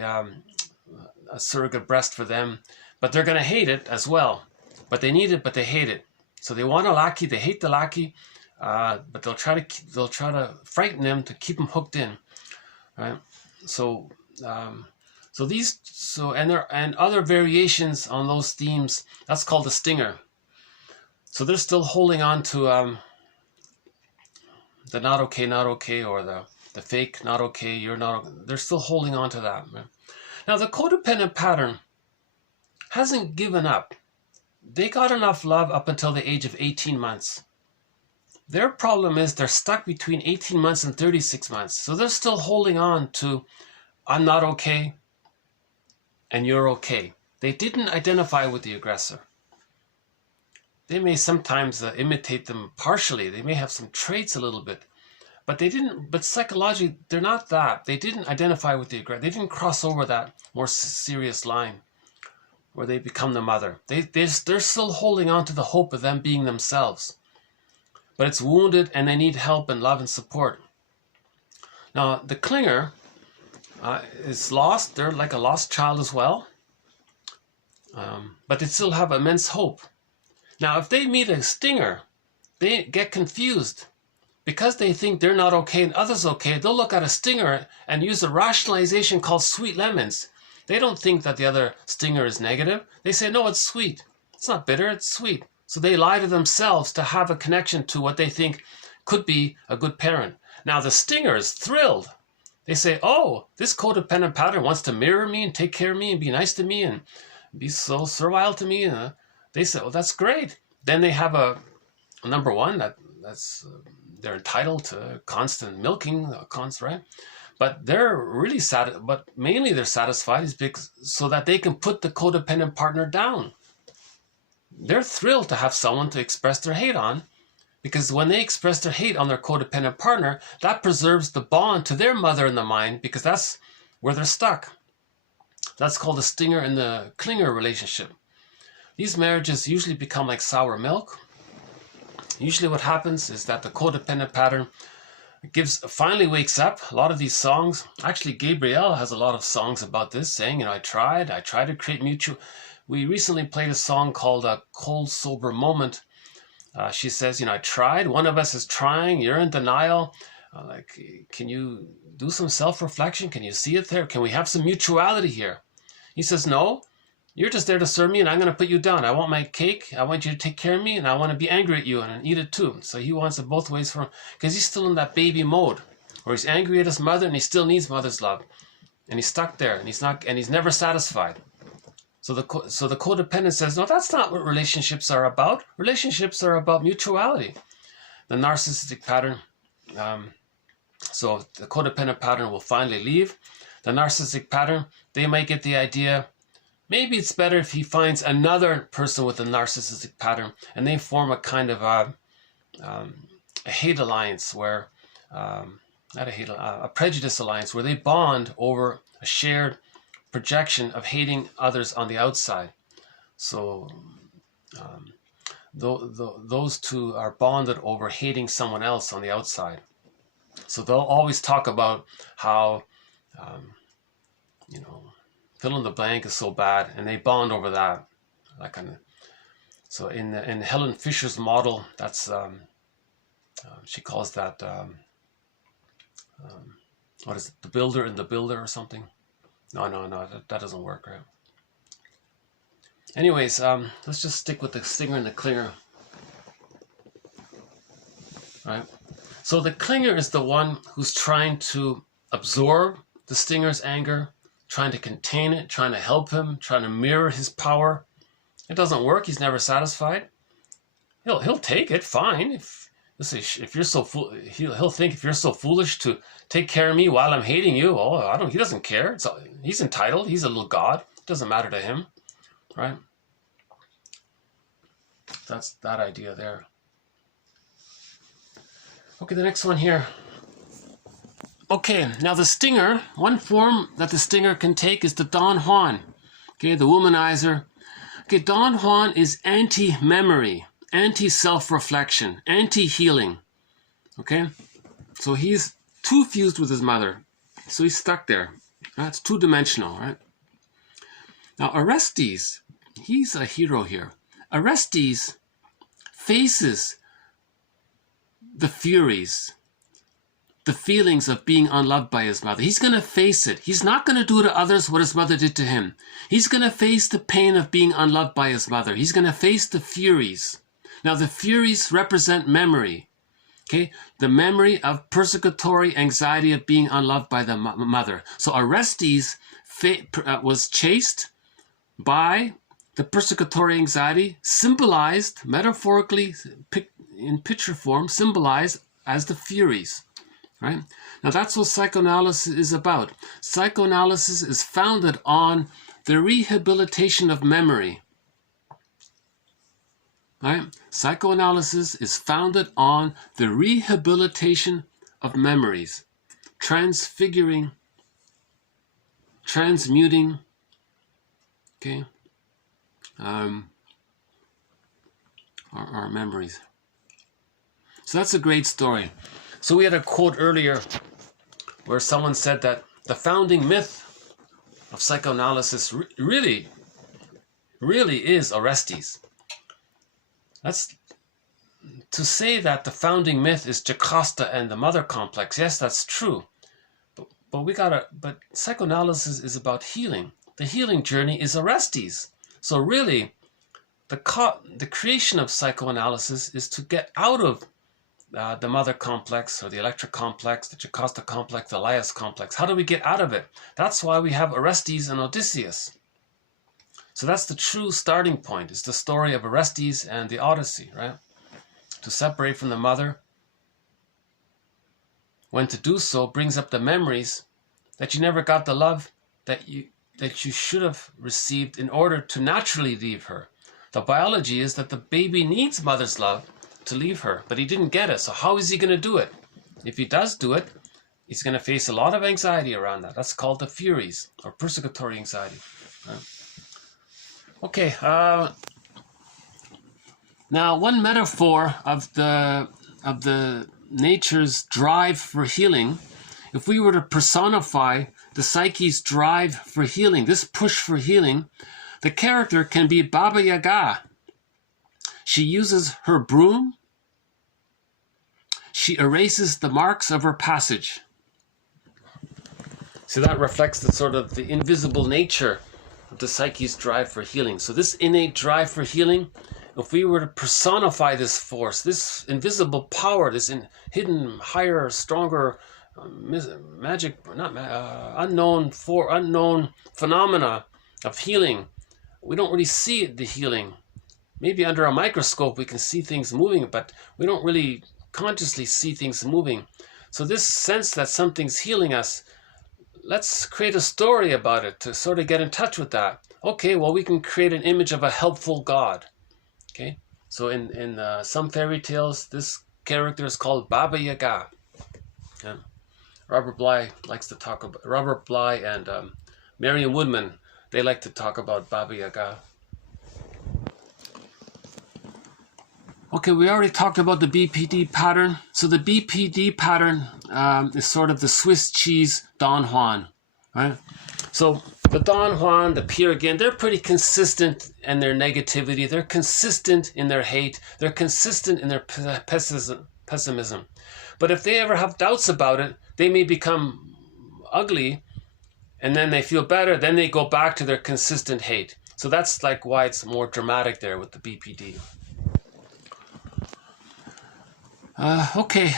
a surrogate breast for them, but they're going to hate it as well. But they need it, but they hate it. So they want a lackey, they hate the lackey, but they'll try to frighten him to keep him hooked in, right? So and other variations on those themes. That's called the stinger. So they're still holding on to the not okay, or the fake not okay, you're not. They're still holding on to that. Right? Now the codependent pattern hasn't given up. They got enough love up until the age of 18 months. Their problem is they're stuck between 18 months and 36 months. So they're still holding on to, I'm not okay, and you're okay. They didn't identify with the aggressor. They may sometimes imitate them partially. They may have some traits a little bit, but they didn't. But psychologically, they're not that. They didn't identify with the aggressor. They didn't cross over that more serious line where they become the mother. They're still holding on to the hope of them being themselves, but it's wounded and they need help and love and support. Now the clinger is lost. They're like a lost child as well, but they still have immense hope. Now, if they meet a stinger, they get confused. Because they think they're not okay and others okay, they'll look at a stinger and use a rationalization called sweet lemons. They don't think that the other stinger is negative. They say, no, it's sweet. It's not bitter, it's sweet. So they lie to themselves to have a connection to what they think could be a good parent. Now, the stinger is thrilled. They say, oh, this codependent pattern wants to mirror me and take care of me and be nice to me and be so servile to me. They say, well, that's great. Then they have a number one that's they're entitled to constant milking, right? But they're really sad. But mainly they're satisfied is because so that they can put the codependent partner down. They're thrilled to have someone to express their hate on, because when they express their hate on their codependent partner, that preserves the bond to their mother in the mind, because that's where they're stuck. That's called the stinger and the clinger relationship. These marriages usually become like sour milk. Usually what happens is that the codependent pattern finally wakes up. A lot of these songs, actually Gabrielle has a lot of songs about this, saying, I tried to create mutual. We recently played a song called A Cold Sober Moment. She says, I tried, one of us is trying, you're in denial. Can you do some self-reflection? Can you see it there? Can we have some mutuality here? He says, no. You're just there to serve me, and I'm going to put you down. I want my cake. I want you to take care of me, and I want to be angry at you and eat it too. So he wants it both ways for him, because he's still in that baby mode, where he's angry at his mother, and he still needs mother's love, and he's stuck there, and he's never satisfied. So the codependent says, no, that's not what relationships are about. Relationships are about mutuality. The narcissistic pattern. So the codependent pattern will finally leave. The narcissistic pattern, they might get the idea, maybe it's better if he finds another person with a narcissistic pattern and they form a kind of a hate alliance where, a prejudice alliance where they bond over a shared projection of hating others on the outside. So those two are bonded over hating someone else on the outside. So they'll always talk about how, fill in the blank is so bad, and they bond over that. So in Helen Fisher's model, that's she calls that what is it, the builder and the builder or something? No, that doesn't work, right? Anyways, let's just stick with the stinger and the clinger, right? So the clinger is the one who's trying to absorb the stinger's anger, trying to contain it, trying to help him, trying to mirror his power. It doesn't work. He's never satisfied. He'll take it, fine. If you're so he'll think, if you're so foolish to take care of me while I'm hating you, he doesn't care. He's entitled. He's a little god. It doesn't matter to him, right? That's that idea there. Okay, the next one here. Okay, now the stinger, one form that the stinger can take is the Don Juan. Okay, the womanizer. Okay, Don Juan is anti-memory, anti-self-reflection, anti-healing. Okay, so he's too fused with his mother. So he's stuck there. That's two-dimensional, right? Now Orestes, he's a hero here. Orestes faces the furies, the feelings of being unloved by his mother. He's going to face it. He's not going to do to others what his mother did to him. He's going to face the pain of being unloved by his mother. He's going to face the furies. Now, the furies represent memory. Okay, the memory of persecutory anxiety of being unloved by the mother. So Orestes was chased by the persecutory anxiety, symbolized, metaphorically, in picture form, symbolized as the furies. Right? Now that's what psychoanalysis is about. Psychoanalysis is founded on the rehabilitation of memory. Right? Psychoanalysis is founded on the rehabilitation of memories, transfiguring, transmuting, okay, our memories. So that's a great story. So we had a quote earlier where someone said that the founding myth of psychoanalysis really is Orestes. That's to say that the founding myth is Jocasta and the mother complex. Yes, that's true. But psychoanalysis is about healing. The healing journey is Orestes. So really, the creation of psychoanalysis is to get out of the mother complex or the Electra complex, the Jocasta complex, the Laius complex. How do we get out of it? That's why we have Orestes and Odysseus. So that's the true starting point. It's the story of Orestes and the Odyssey, right? To separate from the mother, when to do so brings up the memories that you never got the love that you should have received in order to naturally leave her. The biology is that the baby needs mother's love to leave her, but he didn't get it. So how is he going to do it? If he does do it, he's going to face a lot of anxiety around that. That's called the furies or persecutory anxiety. Right? Okay. Now, one metaphor of the nature's drive for healing, if we were to personify the psyche's drive for healing, this push for healing, the character can be Baba Yaga. She uses her broom. She erases the marks of her passage. So that reflects the sort of the invisible nature of the psyche's drive for healing. So this innate drive for healing, if we were to personify this force, this invisible power, this hidden, higher, stronger, unknown phenomena of healing, we don't really see the healing. Maybe under a microscope we can see things moving, but we don't really consciously see things moving. So this sense that something's healing us, let's create a story about it to sort of get in touch with that. Okay, well, we can create an image of a helpful God. Okay, so in some fairy tales, this character is called Baba Yaga. Yeah. Robert Bly and Marion Woodman, they like to talk about Baba Yaga. Okay, we already talked about the BPD pattern. So the BPD pattern is sort of the Swiss cheese Don Juan, right? So the Don Juan, the Peer again, they're pretty consistent in their negativity. They're consistent in their hate. They're consistent in their pessimism. But if they ever have doubts about it, they may become ugly, and then they feel better. Then they go back to their consistent hate. So that's like why it's more dramatic there with the BPD. Okay.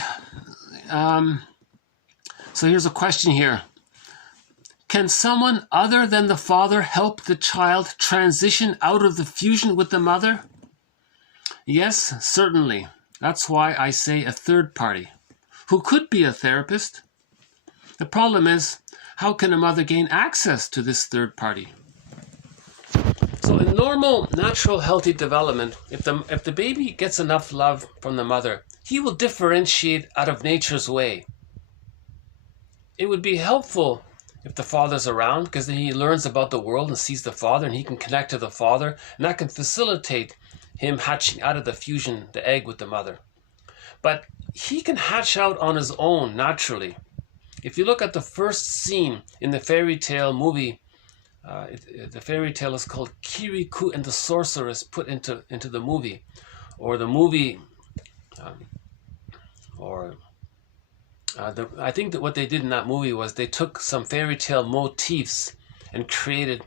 So here's a question here. Can someone other than the father help the child transition out of the fusion with the mother? Yes, certainly. That's why I say a third party, who could be a therapist. The problem is, how can a mother gain access to this third party? So in normal, natural, healthy development, if the baby gets enough love from the mother, he will differentiate out of nature's way. It would be helpful if the father's around, because then he learns about the world and sees the father, and he can connect to the father, and that can facilitate him hatching out of the fusion, the egg with the mother. But he can hatch out on his own naturally. If you look at the first scene in the fairy tale movie, the fairy tale is called Kirikou and the Sorceress, put into the movie. or the movie, I think that what they did in that movie was they took some fairy tale motifs and created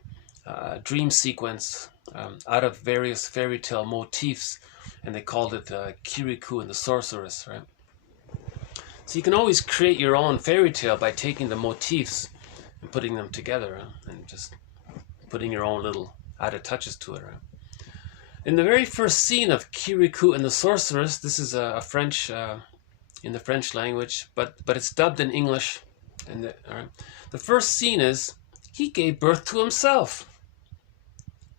a dream sequence out of various fairy tale motifs, and they called it Kirikou and the Sorceress, right? So you can always create your own fairy tale by taking the motifs and putting them together, and just putting your own little added touches to it, right? In the very first scene of Kirikou and the Sorceress, this is a French, in the French language, but it's dubbed in English. And the first scene is he gave birth to himself.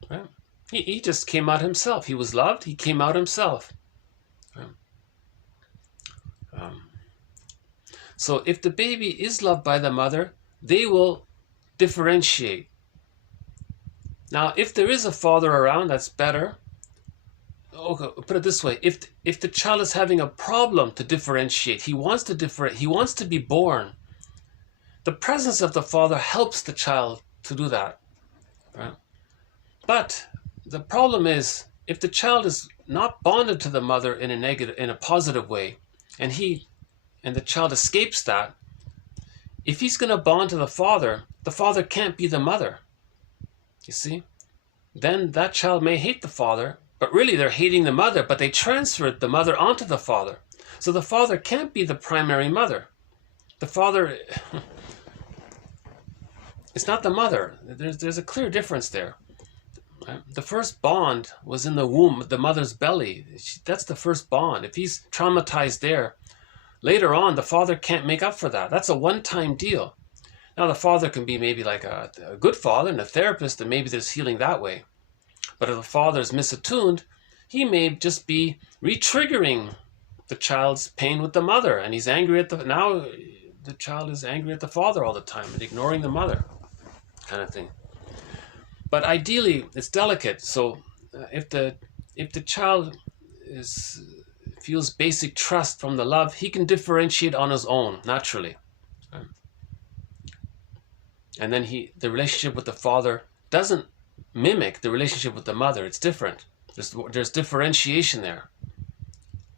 Right? He just came out himself. He was loved. He came out himself. Right? So if the baby is loved by the mother, they will differentiate. Now, if there is a father around, that's better. Okay, put it this way: if the child is having a problem to differentiate, he wants to be born. The presence of the father helps the child to do that, right? But the problem is, if the child is not bonded to the mother in a positive way, and the child escapes that, if he's going to bond to the father can't be the mother. You see, then that child may hate the father. But really, they're hating the mother, but they transferred the mother onto the father. So the father can't be the primary mother. The father, it's not the mother. There's a clear difference there. The first bond was in the womb, the mother's belly. That's the first bond. If he's traumatized there, later on, the father can't make up for that. That's a one-time deal. Now, the father can be maybe like a good father and a therapist, and maybe there's healing that way. But if the father is misattuned, he may just be re-triggering the child's pain with the mother, and he's angry at now the child is angry at the father all the time and ignoring the mother, kind of thing. But ideally, it's delicate. So if the child feels basic trust from the love, he can differentiate on his own naturally, right? And then the relationship with the father doesn't mimic the relationship with the mother. It's different. There's differentiation there.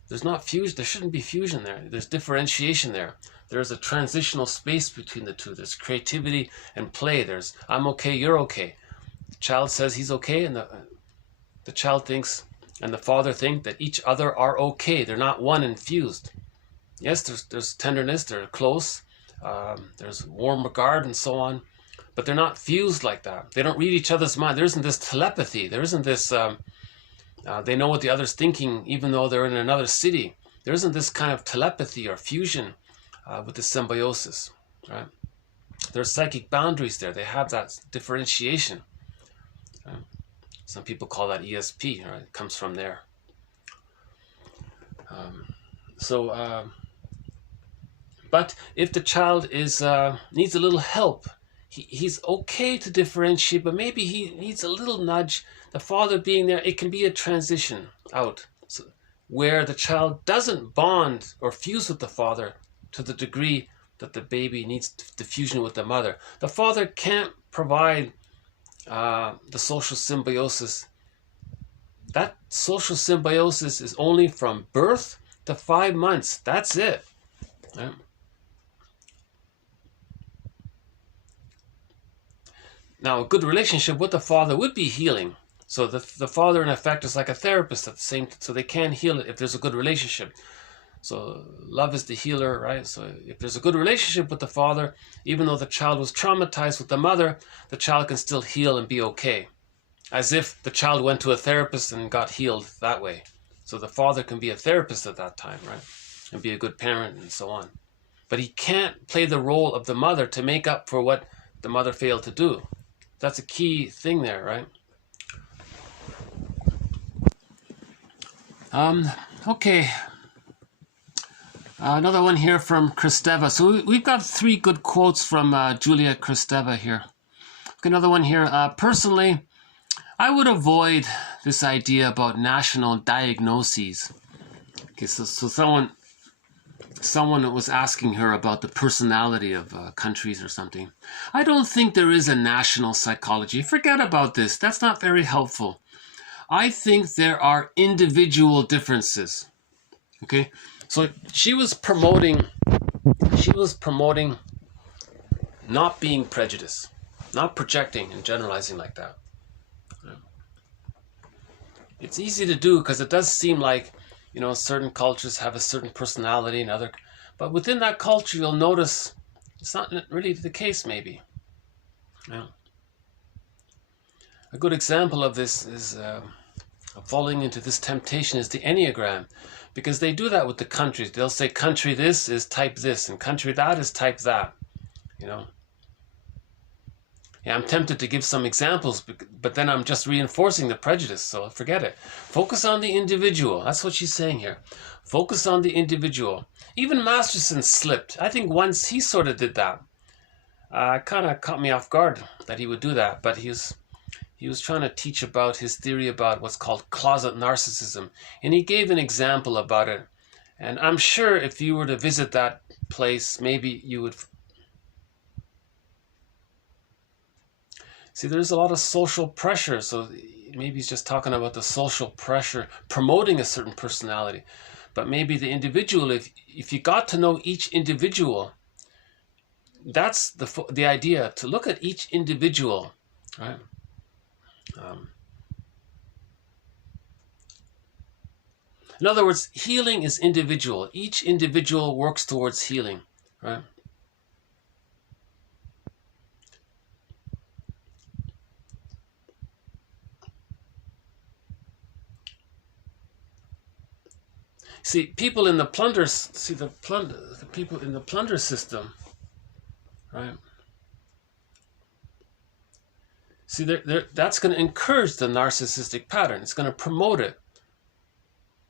There's not fusion. There shouldn't be fusion there. There's differentiation there. There's a transitional space between the two. There's creativity and play. There's I'm okay, you're okay. The child says he's okay, and the child thinks and the father think that each other are okay. They're not one and fused. Yes, there's tenderness. They're close. There's warm regard and so on. But they're not fused like that. They don't read each other's mind. There isn't this telepathy. There isn't this, they know what the other's thinking even though they're in another city. There isn't this kind of telepathy or fusion with the symbiosis, right? There's psychic boundaries there. They have that differentiation. Right? Some people call that ESP, right? It comes from there. But if the child needs a little help, he's okay to differentiate, but maybe he needs a little nudge. The father being there, it can be a transition out where the child doesn't bond or fuse with the father to the degree that the baby needs the fusion with the mother. The father can't provide the social symbiosis. That social symbiosis is only from birth to 5 months. That's it. Right? Now, a good relationship with the father would be healing. So the father, in effect, is like a therapist at the same time. So they can heal it if there's a good relationship. So love is the healer, right? So if there's a good relationship with the father, even though the child was traumatized with the mother, the child can still heal and be okay. As if the child went to a therapist and got healed that way. So the father can be a therapist at that time, right? And be a good parent and so on. But he can't play the role of the mother to make up for what the mother failed to do. That's a key thing there, right? Okay. Another one here from Kristeva. So we've got 3 good quotes from Julia Kristeva here. Another one here. Personally, I would avoid this idea about national diagnoses. Okay, so someone was asking her about the personality of countries or something. I don't think there is a national psychology. Forget about this. That's not very helpful. I think there are individual differences. Okay, so she was promoting not being prejudiced, not projecting and generalizing like that. It's easy to do because it does seem like, certain cultures have a certain personality and other, but within that culture you'll notice it's not really the case maybe. Yeah. A good example of this is falling into this temptation is the Enneagram, because they do that with the countries. They'll say country this is type this and country that is type that. Yeah, I'm tempted to give some examples, but then I'm just reinforcing the prejudice, so forget it. Focus on the individual. That's what she's saying here. Focus on the individual. Even Masterson slipped. I think once he sort of did that. Kind of caught me off guard that he would do that, but he was trying to teach about his theory about what's called closet narcissism, and he gave an example about it. And I'm sure if you were to visit that place, maybe you would see there's a lot of social pressure. So maybe he's just talking about the social pressure promoting a certain personality, but maybe the individual, if you got to know each individual, that's the idea, to look at each individual, right? In other words, healing is individual. Each individual works towards healing, right? See, people in the plunder, the people in the plunder system, right? See, that's going to encourage the narcissistic pattern. It's going to promote it.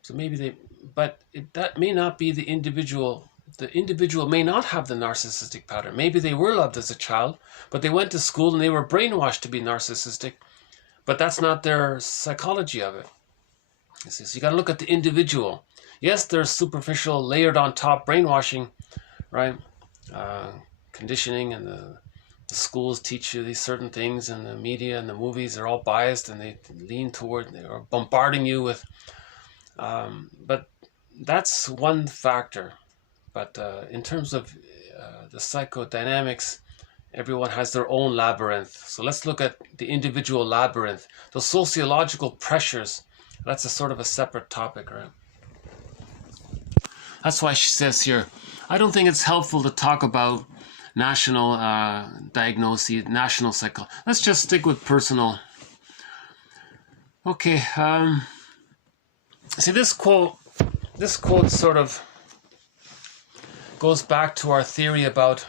So maybe that may not be the individual. The individual may not have the narcissistic pattern. Maybe they were loved as a child, but they went to school and they were brainwashed to be narcissistic, but that's not their psychology of it. So you got to look at the individual. Yes, there's superficial, layered on top brainwashing, right? Conditioning, and the schools teach you these certain things, and the media and the movies are all biased, and they are bombarding you with, but that's one factor. But in terms of the psychodynamics, everyone has their own labyrinth. So let's look at the individual labyrinth. The sociological pressures, that's a sort of a separate topic, right? That's why she says here, I don't think it's helpful to talk about national diagnoses, national psycho. Let's just stick with personal. Okay. See, this quote sort of goes back to our theory about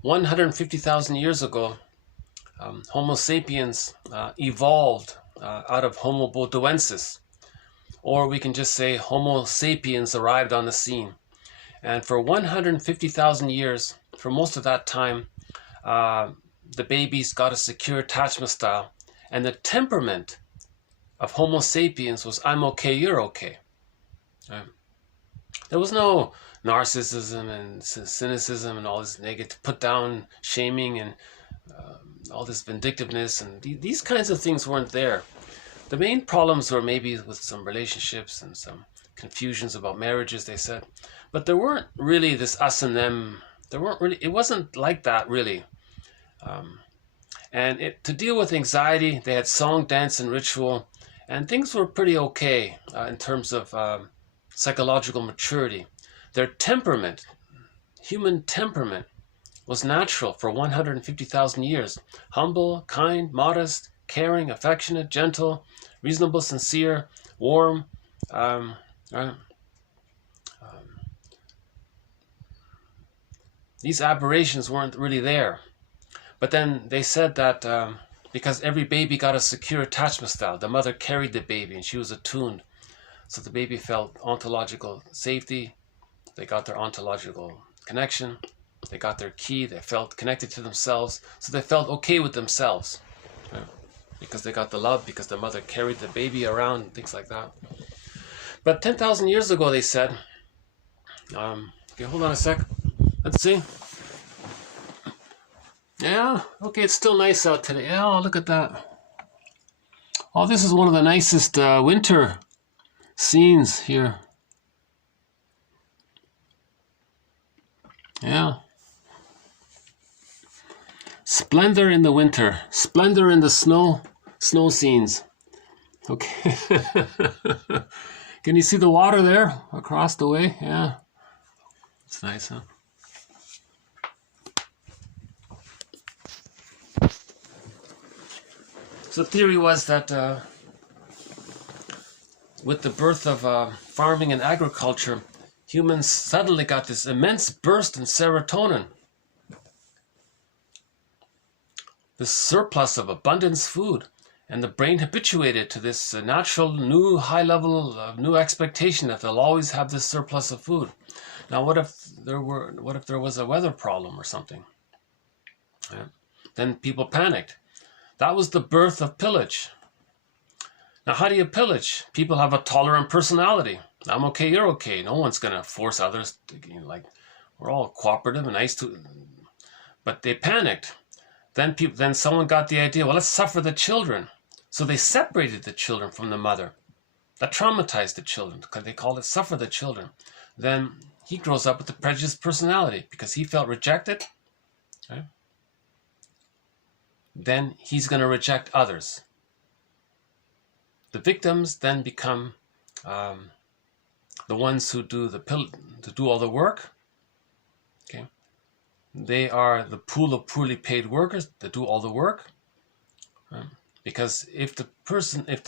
150,000 years ago, Homo sapiens evolved out of Homo bodoensis, or we can just say Homo sapiens arrived on the scene. And for 150,000 years, for most of that time, the babies got a secure attachment style, and the temperament of Homo sapiens was I'm okay, you're okay. There was no narcissism and cynicism and all this negative put down shaming and all this vindictiveness, and these kinds of things weren't there. The main problems were maybe with some relationships and some confusions about marriages, they said, but there weren't really this us and them. It wasn't like that really. And to deal with anxiety, they had song, dance, and ritual, and things were pretty okay in terms of psychological maturity. Their temperament, human temperament, was natural for 150,000 years. Humble, kind, modest, caring, affectionate, gentle, reasonable, sincere, warm. These aberrations weren't really there. But then they said that because every baby got a secure attachment style, the mother carried the baby and she was attuned. So the baby felt ontological safety, they got their ontological connection, they got their key, they felt connected to themselves, so they felt okay with themselves. Right? Because they got the love, because the mother carried the baby around, things like that. But 10,000 years ago they said, okay, hold on a sec, let's see. Yeah, okay, it's still nice out today. Oh, look at that. Oh, this is one of the nicest winter scenes here. Yeah. Splendor in the winter. Splendor in the snow scenes. Okay. Can you see the water there across the way? Yeah. It's nice, huh? So the theory was that with the birth of farming and agriculture, humans suddenly got this immense burst in serotonin. This surplus of abundance food. And the brain habituated to this natural, new, high level of new expectation that they'll always have this surplus of food. Now, what if there was a weather problem or something? Yeah. Then people panicked. That was the birth of pillage. Now, how do you pillage? People have a tolerant personality. I'm okay, you're okay. No one's going to force others to, like, we're all cooperative and nice to, but they panicked. Then someone got the idea, well, let's suffer the children. So they separated the children from the mother. That traumatized the children, because they called it suffer the children. Then he grows up with a prejudiced personality because he felt rejected. Right? Then he's going to reject others. The victims then become the ones who do all the work. Okay, they are the pool of poorly paid workers that do all the work. Right? Because if the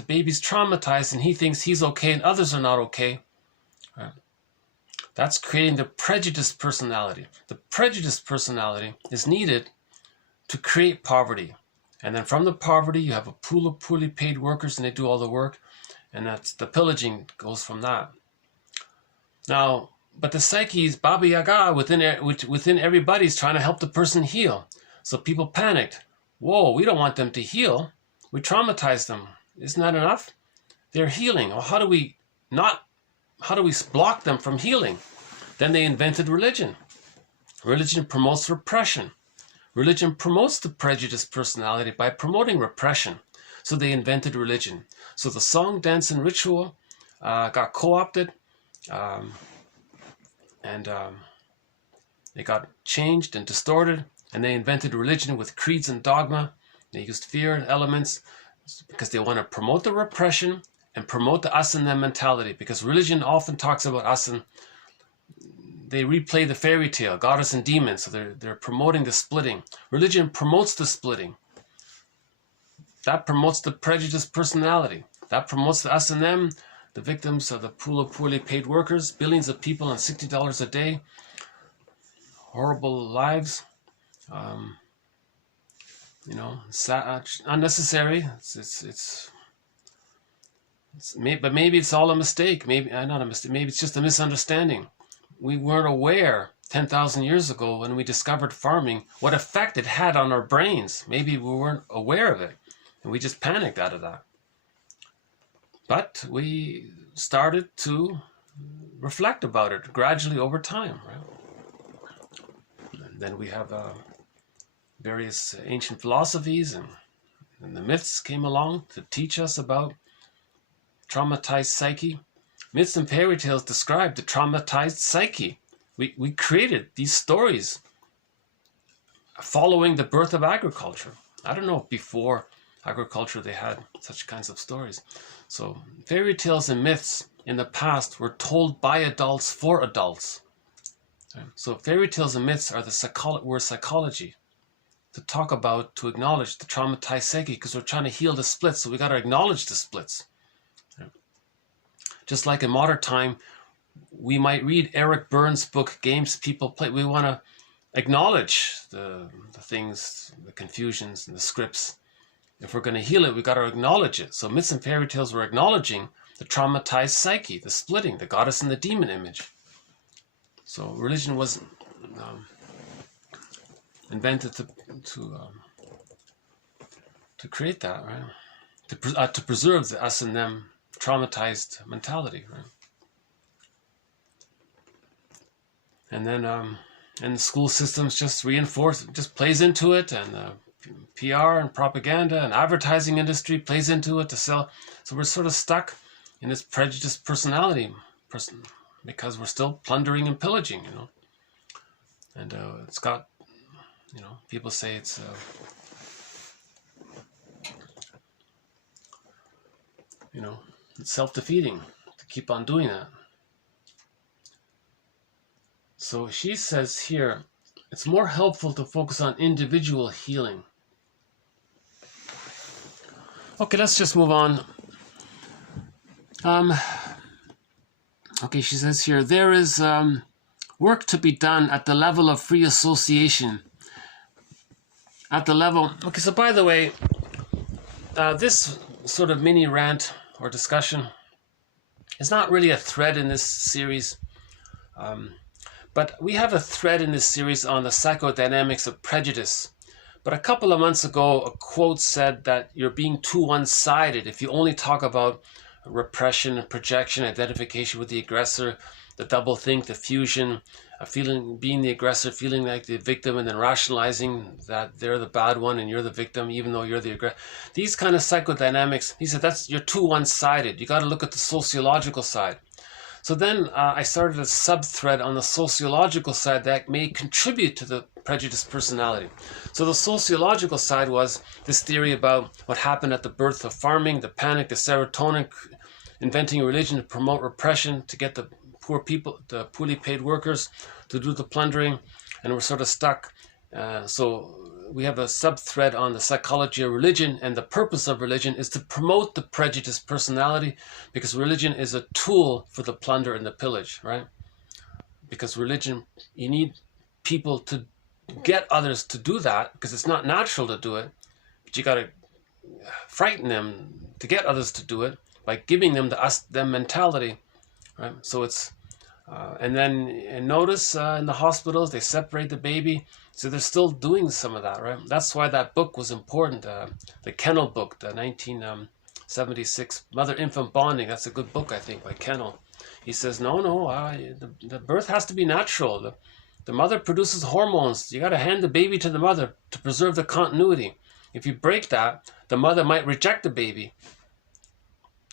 baby's traumatized and he thinks he's okay and others are not okay, right, that's creating the prejudiced personality. The prejudiced personality is needed to create poverty. And then from the poverty, you have a pool of poorly paid workers and they do all the work. And that's the pillaging goes from that. Now, but the psyche is Baba Yaga within everybody's trying to help the person heal. So people panicked. Whoa, we don't want them to heal. We traumatize them. Isn't that enough? They're healing. Well, how do we block them from healing? Then they invented religion. Religion promotes repression. Religion promotes the prejudiced personality by promoting repression. So they invented religion. So the song, dance, and ritual got co-opted, and they got changed and distorted, and they invented religion with creeds and dogma. They used fear and elements because they want to promote the repression and promote the us and them mentality, because religion often talks about us, and they replay the fairy tale, goddess and demons, so they're promoting the splitting. Religion promotes the splitting. That promotes the prejudiced personality. That promotes the us and them, the victims of the pool of poorly paid workers, billions of people on $60 a day, horrible lives. Unnecessary. But maybe it's all a mistake. Maybe not a mistake. Maybe it's just a misunderstanding. We weren't aware 10,000 years ago when we discovered farming what effect it had on our brains. Maybe we weren't aware of it, and we just panicked out of that. But we started to reflect about it gradually over time. Right? And then we have various ancient philosophies and the myths came along to teach us about traumatized psyche. Myths and fairy tales describe the traumatized psyche. We created these stories following the birth of agriculture. I don't know if before agriculture they had such kinds of stories. So fairy tales and myths in the past were told by adults for adults. So fairy tales and myths are were psychology. To acknowledge the traumatized psyche, because we're trying to heal the splits, so we got to acknowledge the splits. Just like in modern time, we might read Eric Burns' book, Games People Play. We want to acknowledge the things, the confusions and the scripts. If we're going to heal it, we got to acknowledge it. So myths and fairy tales were acknowledging the traumatized psyche, the splitting, the goddess and the demon image. So religion was invented to create that, right? To preserve the us and them traumatized mentality, right? And then and the school systems just reinforce, just plays into it, and PR and propaganda and advertising industry plays into it to sell. So we're sort of stuck in this prejudiced personality because we're still plundering and pillaging, you know. And it's got, you know, people say it's you know, it's self-defeating to keep on doing that. So she says here, it's more helpful to focus on individual healing. Okay, let's just move on. Okay, she says here, there is work to be done at the level of free association. At the level... Okay, so by the way, this sort of mini rant or discussion is not really a thread in this series. But we have a thread in this series on the psychodynamics of prejudice. But a couple of months ago, a quote said that you're being too one-sided if you only talk about repression, projection, identification with the aggressor, the doublethink, the fusion, being the aggressor, feeling like the victim, and then rationalizing that they're the bad one and you're the victim, even though you're the aggressor. These kind of psychodynamics, he said, you're too one-sided. You got to look at the sociological side. So then I started a sub-thread on the sociological side that may contribute to the prejudiced personality. So the sociological side was this theory about what happened at the birth of farming, the panic, the serotonin, inventing a religion to promote repression, to get the poor people, the poorly paid workers, to do the plundering, and we're sort of stuck. So we have a sub-thread on the psychology of religion, and the purpose of religion is to promote the prejudiced personality, because religion is a tool for the plunder and the pillage, right? Because religion, you need people to get others to do that, because it's not natural to do it, but you got to frighten them to get others to do it by giving them the us-them mentality, right? So it's, and notice in the hospitals, they separate the baby. So they're still doing some of that, right? That's why that book was important, the Kennel book, the 1976 Mother-Infant Bonding. That's a good book, I think, by Kennel. He says, no, the birth has to be natural. The mother produces hormones. You got to hand the baby to the mother to preserve the continuity. If you break that, the mother might reject the baby.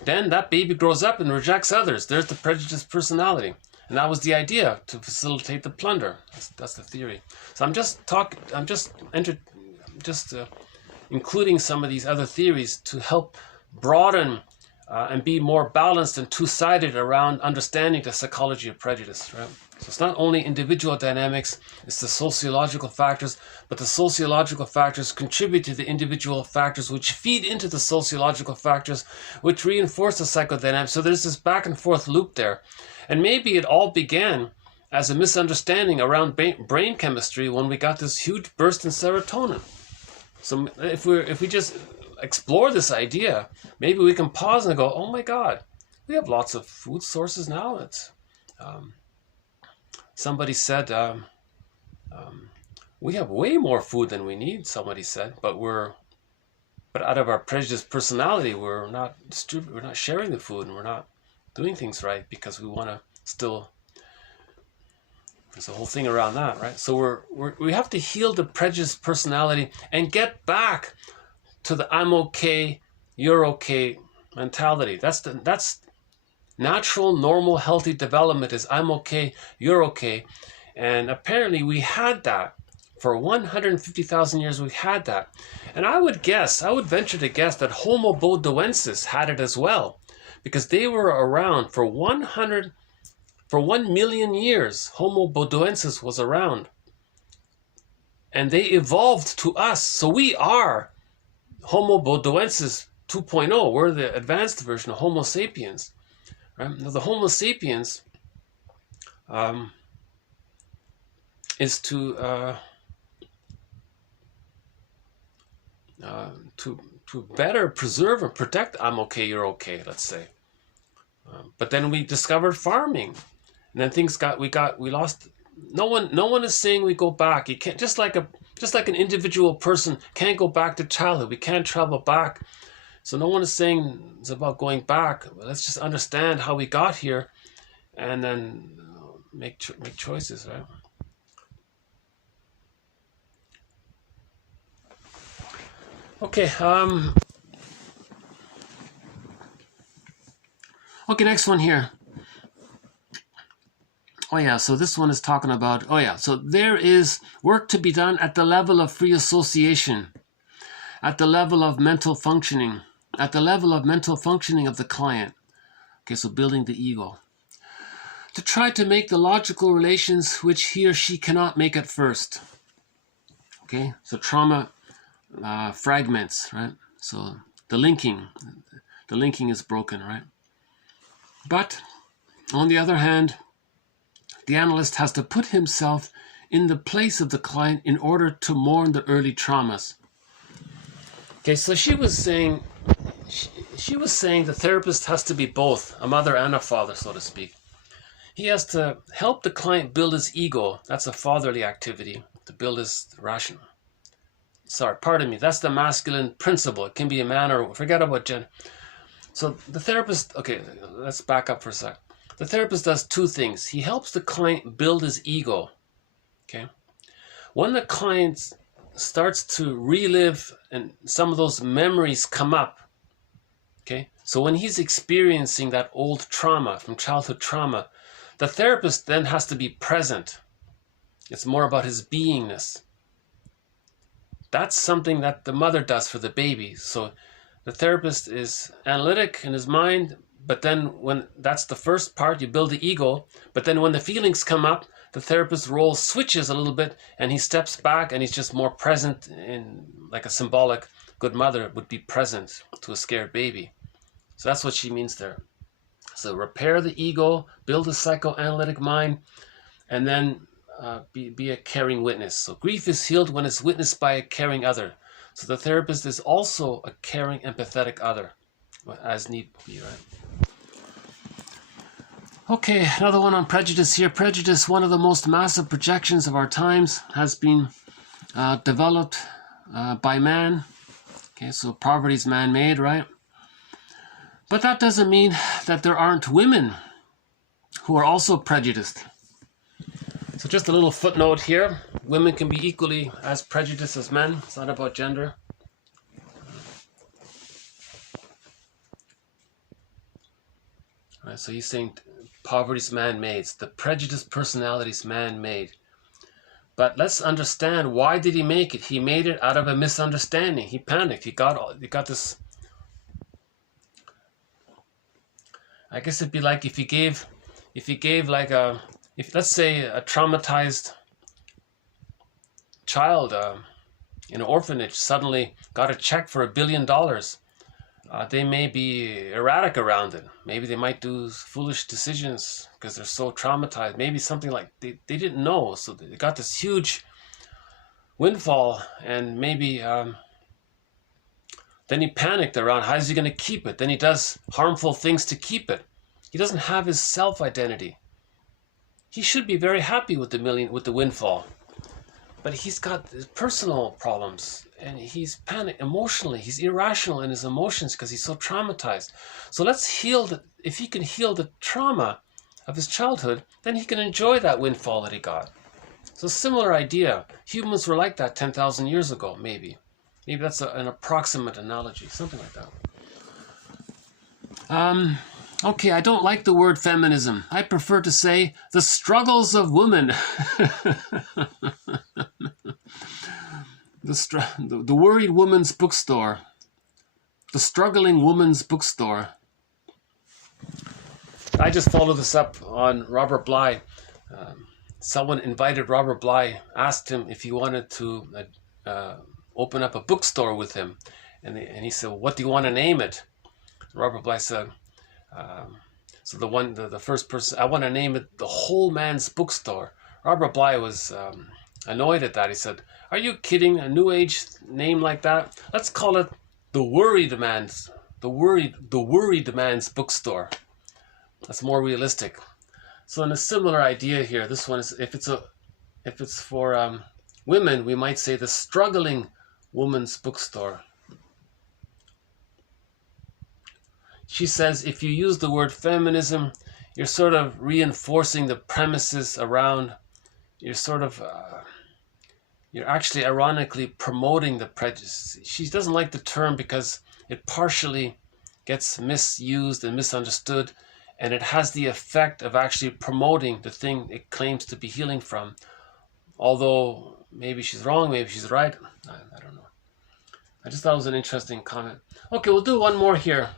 Then that baby grows up and rejects others. There's the prejudiced personality. And that was the idea, to facilitate the plunder. That's the theory. So I'm just including some of these other theories to help broaden and be more balanced and two-sided around understanding the psychology of prejudice, right? So it's not only individual dynamics, it's the sociological factors, but the sociological factors contribute to the individual factors, which feed into the sociological factors, which reinforce the psychodynamics. So there's this back and forth loop there. And maybe it all began as a misunderstanding around brain chemistry when we got this huge burst in serotonin. So if we just explore this idea, maybe we can pause and go, oh my God, we have lots of food sources now. It's somebody said we have way more food than we need. Somebody said, but out of our prejudiced personality, we're not sharing the food, and we're not doing things right because we want to still. There's a whole thing around that, right? So we have to heal the prejudiced personality and get back to the I'm okay, you're okay mentality. That's natural, normal, healthy development is I'm okay, you're okay. And apparently we had that. For 150,000 years we've had that. And I would venture to guess that Homo bodoensis had it as well. Because they were around for 1 million years. Homo bodoensis was around. And they evolved to us. So we are Homo bodoensis 2.0. We're the advanced version of Homo sapiens. Right? Now, the Homo sapiens is to better preserve and protect I'm okay, you're okay, let's say. But then we discovered farming, and then we lost. No one is saying we go back. You can't, just like an individual person can't go back to childhood. We can't travel back. So no one is saying it's about going back. Let's just understand how we got here, and then make choices, right? Okay, okay, next one here. Oh yeah, so this one is talking about, oh yeah, so there is work to be done at the level of free association, at the level of mental functioning, at the level of mental functioning of the client. Okay, so building the ego. To try to make the logical relations which he or she cannot make at first. Okay, so trauma fragments, right? So the linking is broken, right? But on the other hand, the analyst has to put himself in the place of the client in order to mourn the early traumas. Okay, so she was saying the therapist has to be both a mother and a father, so to speak. He has to help the client build his ego. That's a fatherly activity, to build his rational. Sorry, pardon me. That's the masculine principle. It can be a man or forget about gender. So the therapist, okay, let's back up for a sec. The therapist does two things. He helps the client build his ego. Okay. When the client starts to relive and some of those memories come up, okay, so when he's experiencing that old trauma from childhood trauma, the therapist then has to be present. It's more about his beingness. That's something that the mother does for the baby. So the therapist is analytic in his mind, but then when that's the first part, you build the ego, but then when the feelings come up, the therapist's role switches a little bit and he steps back and he's just more present, in like a symbolic good mother would be present to a scared baby. So that's what she means there. So repair the ego, build a psychoanalytic mind, and then be a caring witness. So grief is healed when it's witnessed by a caring other. So the therapist is also a caring, empathetic other, as need be, right? Okay, another one on prejudice here. Prejudice, one of the most massive projections of our times, has been developed by man. Okay, so poverty is man-made, right? But that doesn't mean that there aren't women who are also prejudiced. So just a little footnote here. Women can be equally as prejudiced as men. It's not about gender. All right, so he's saying poverty's man-made. The prejudiced personality is man-made. But let's understand, why did he make it? He made it out of a misunderstanding. He panicked. He got this. I guess it'd be like if he gave like let's say a traumatized child in an orphanage suddenly got a check for $1 billion. They may be erratic around it. Maybe they might do foolish decisions because they're so traumatized. Maybe something like they didn't know, so they got this huge windfall, and maybe then he panicked around how is he going to keep it. Then he does harmful things to keep it. He doesn't have his self-identity. He should be very happy with the windfall, but he's got personal problems, and he's panicked emotionally. He's irrational in his emotions because he's so traumatized. So let's heal if he can heal the trauma of his childhood, then he can enjoy that windfall that he got. So similar idea. Humans were like that 10,000 years ago, maybe. Maybe that's an approximate analogy, something like that. Okay, I don't like the word feminism. I prefer to say the struggles of women. The worried woman's bookstore. The struggling woman's bookstore. I just followed this up on Robert Bly. Someone invited Robert Bly, asked him if he wanted to open up a bookstore with him. And he said, what do you want to name it? Robert Bly said, so the first person, I want to name it the Whole Man's Bookstore. Robert Bly was annoyed at that. He said, are you kidding? A new age name like that? Let's call it the Worried Man's Bookstore. That's more realistic. So in a similar idea here, this one is if it's for women, we might say the Struggling Woman's Bookstore. She says if you use the word feminism, you're sort of reinforcing the premises around, you're you're actually ironically promoting the prejudice. She doesn't like the term because it partially gets misused and misunderstood, and it has the effect of actually promoting the thing it claims to be healing from. Although maybe she's wrong, maybe she's right, I don't know. I just thought it was an interesting comment. Okay, we'll do one more here.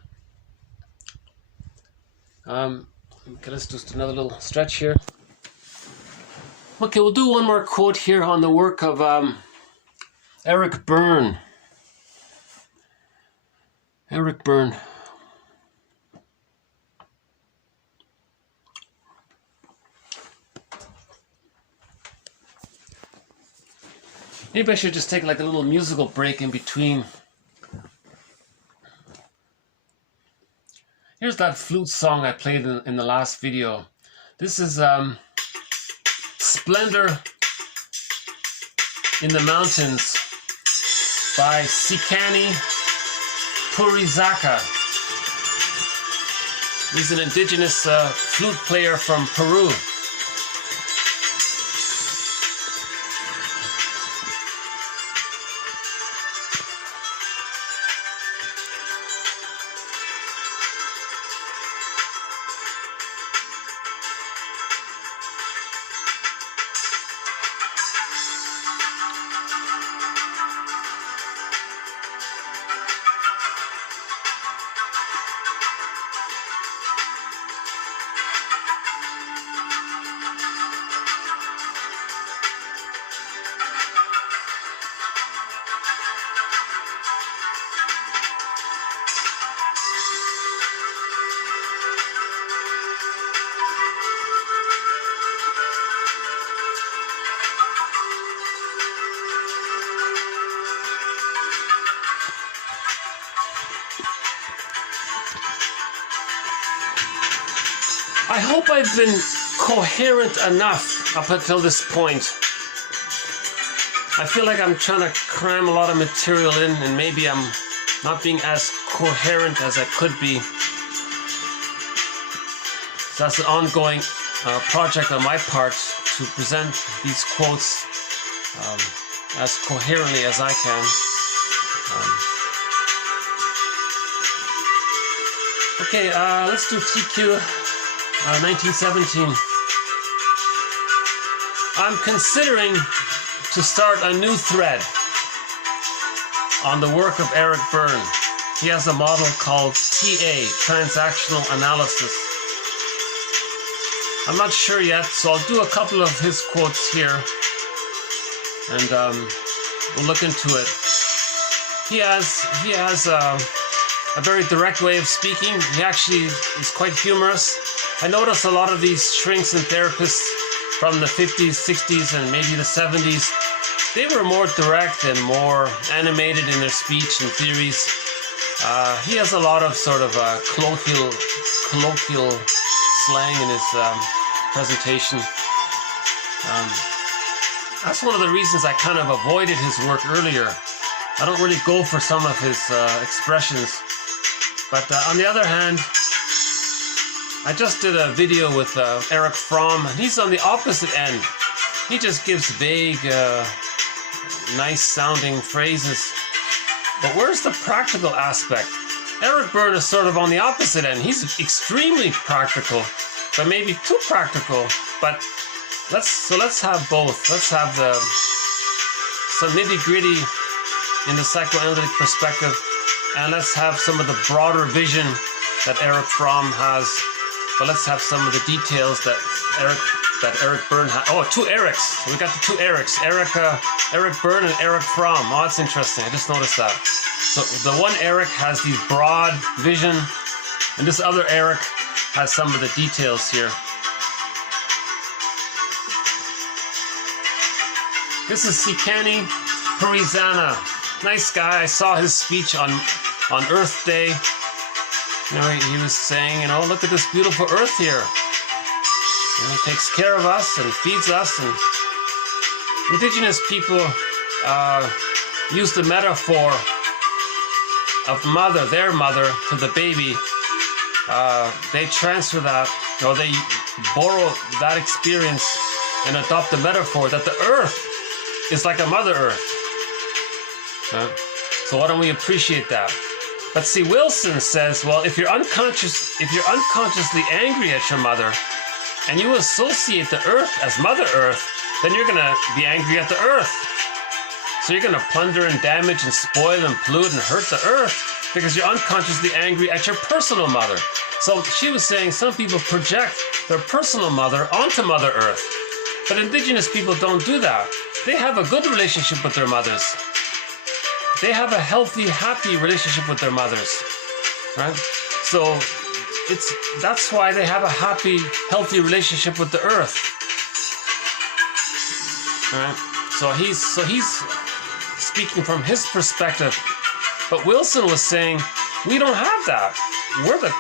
Okay, let's just do another little stretch here. Okay, we'll do one more quote here on the work of Eric Berne. Eric Berne. Maybe I should just take like a little musical break in between. Here's that flute song I played in the last video. This is Splendor in the Mountains by Sikani Purizaka. He's an indigenous flute player from Peru. I hope I've been coherent enough up until this point. I feel like I'm trying to cram a lot of material in, and maybe I'm not being as coherent as I could be. So that's an ongoing project on my part to present these quotes as coherently as I can. Okay, let's do TQ 1917. I'm considering to start a new thread on the work of Eric Berne. He has a model called TA, transactional analysis. I'm not sure yet, so I'll do a couple of his quotes here, and we'll look into it. He has a very direct way of speaking. He actually is quite humorous. I notice a lot of these shrinks and therapists from the 50s, 60s, and maybe the 70s, they were more direct and more animated in their speech and theories. He has a lot of sort of colloquial slang in his presentation. That's one of the reasons I kind of avoided his work earlier. I don't really go for some of his expressions. But on the other hand, I just did a video with Erich Fromm, and he's on the opposite end. He just gives vague, nice sounding phrases. But where's the practical aspect? Eric Berne is sort of on the opposite end. He's extremely practical, but maybe too practical. But let's have both. Let's have some nitty-gritty in the psychoanalytic perspective, and let's have some of the broader vision that Erich Fromm has. But let's have some of the details that Eric Berne has. Oh, two Erics. We got the two Erics. Eric Berne and Erich Fromm. Oh, that's interesting. I just noticed that. So the one Eric has these broad vision, and this other Eric has some of the details here. This is Sikani Purizana. Nice guy. I saw his speech on Earth Day. You know, he was saying, you know, look at this beautiful Earth here. You know, it takes care of us and feeds us. And indigenous people use the metaphor of their mother, to the baby. They transfer that, or they borrow that experience and adopt the metaphor that the Earth is like a Mother Earth. So why don't we appreciate that? But see, Wilson says, well, if you're unconsciously angry at your mother, and you associate the Earth as Mother Earth, then you're gonna be angry at the Earth. So you're gonna plunder and damage and spoil and pollute and hurt the Earth because you're unconsciously angry at your personal mother. So she was saying some people project their personal mother onto Mother Earth. But indigenous people don't do that. They have a good relationship with their mothers. They have a healthy, happy relationship with their mothers, right? So that's why they have a happy, healthy relationship with the Earth, right? So he's speaking from his perspective. But Wilson was saying we don't have that. We're the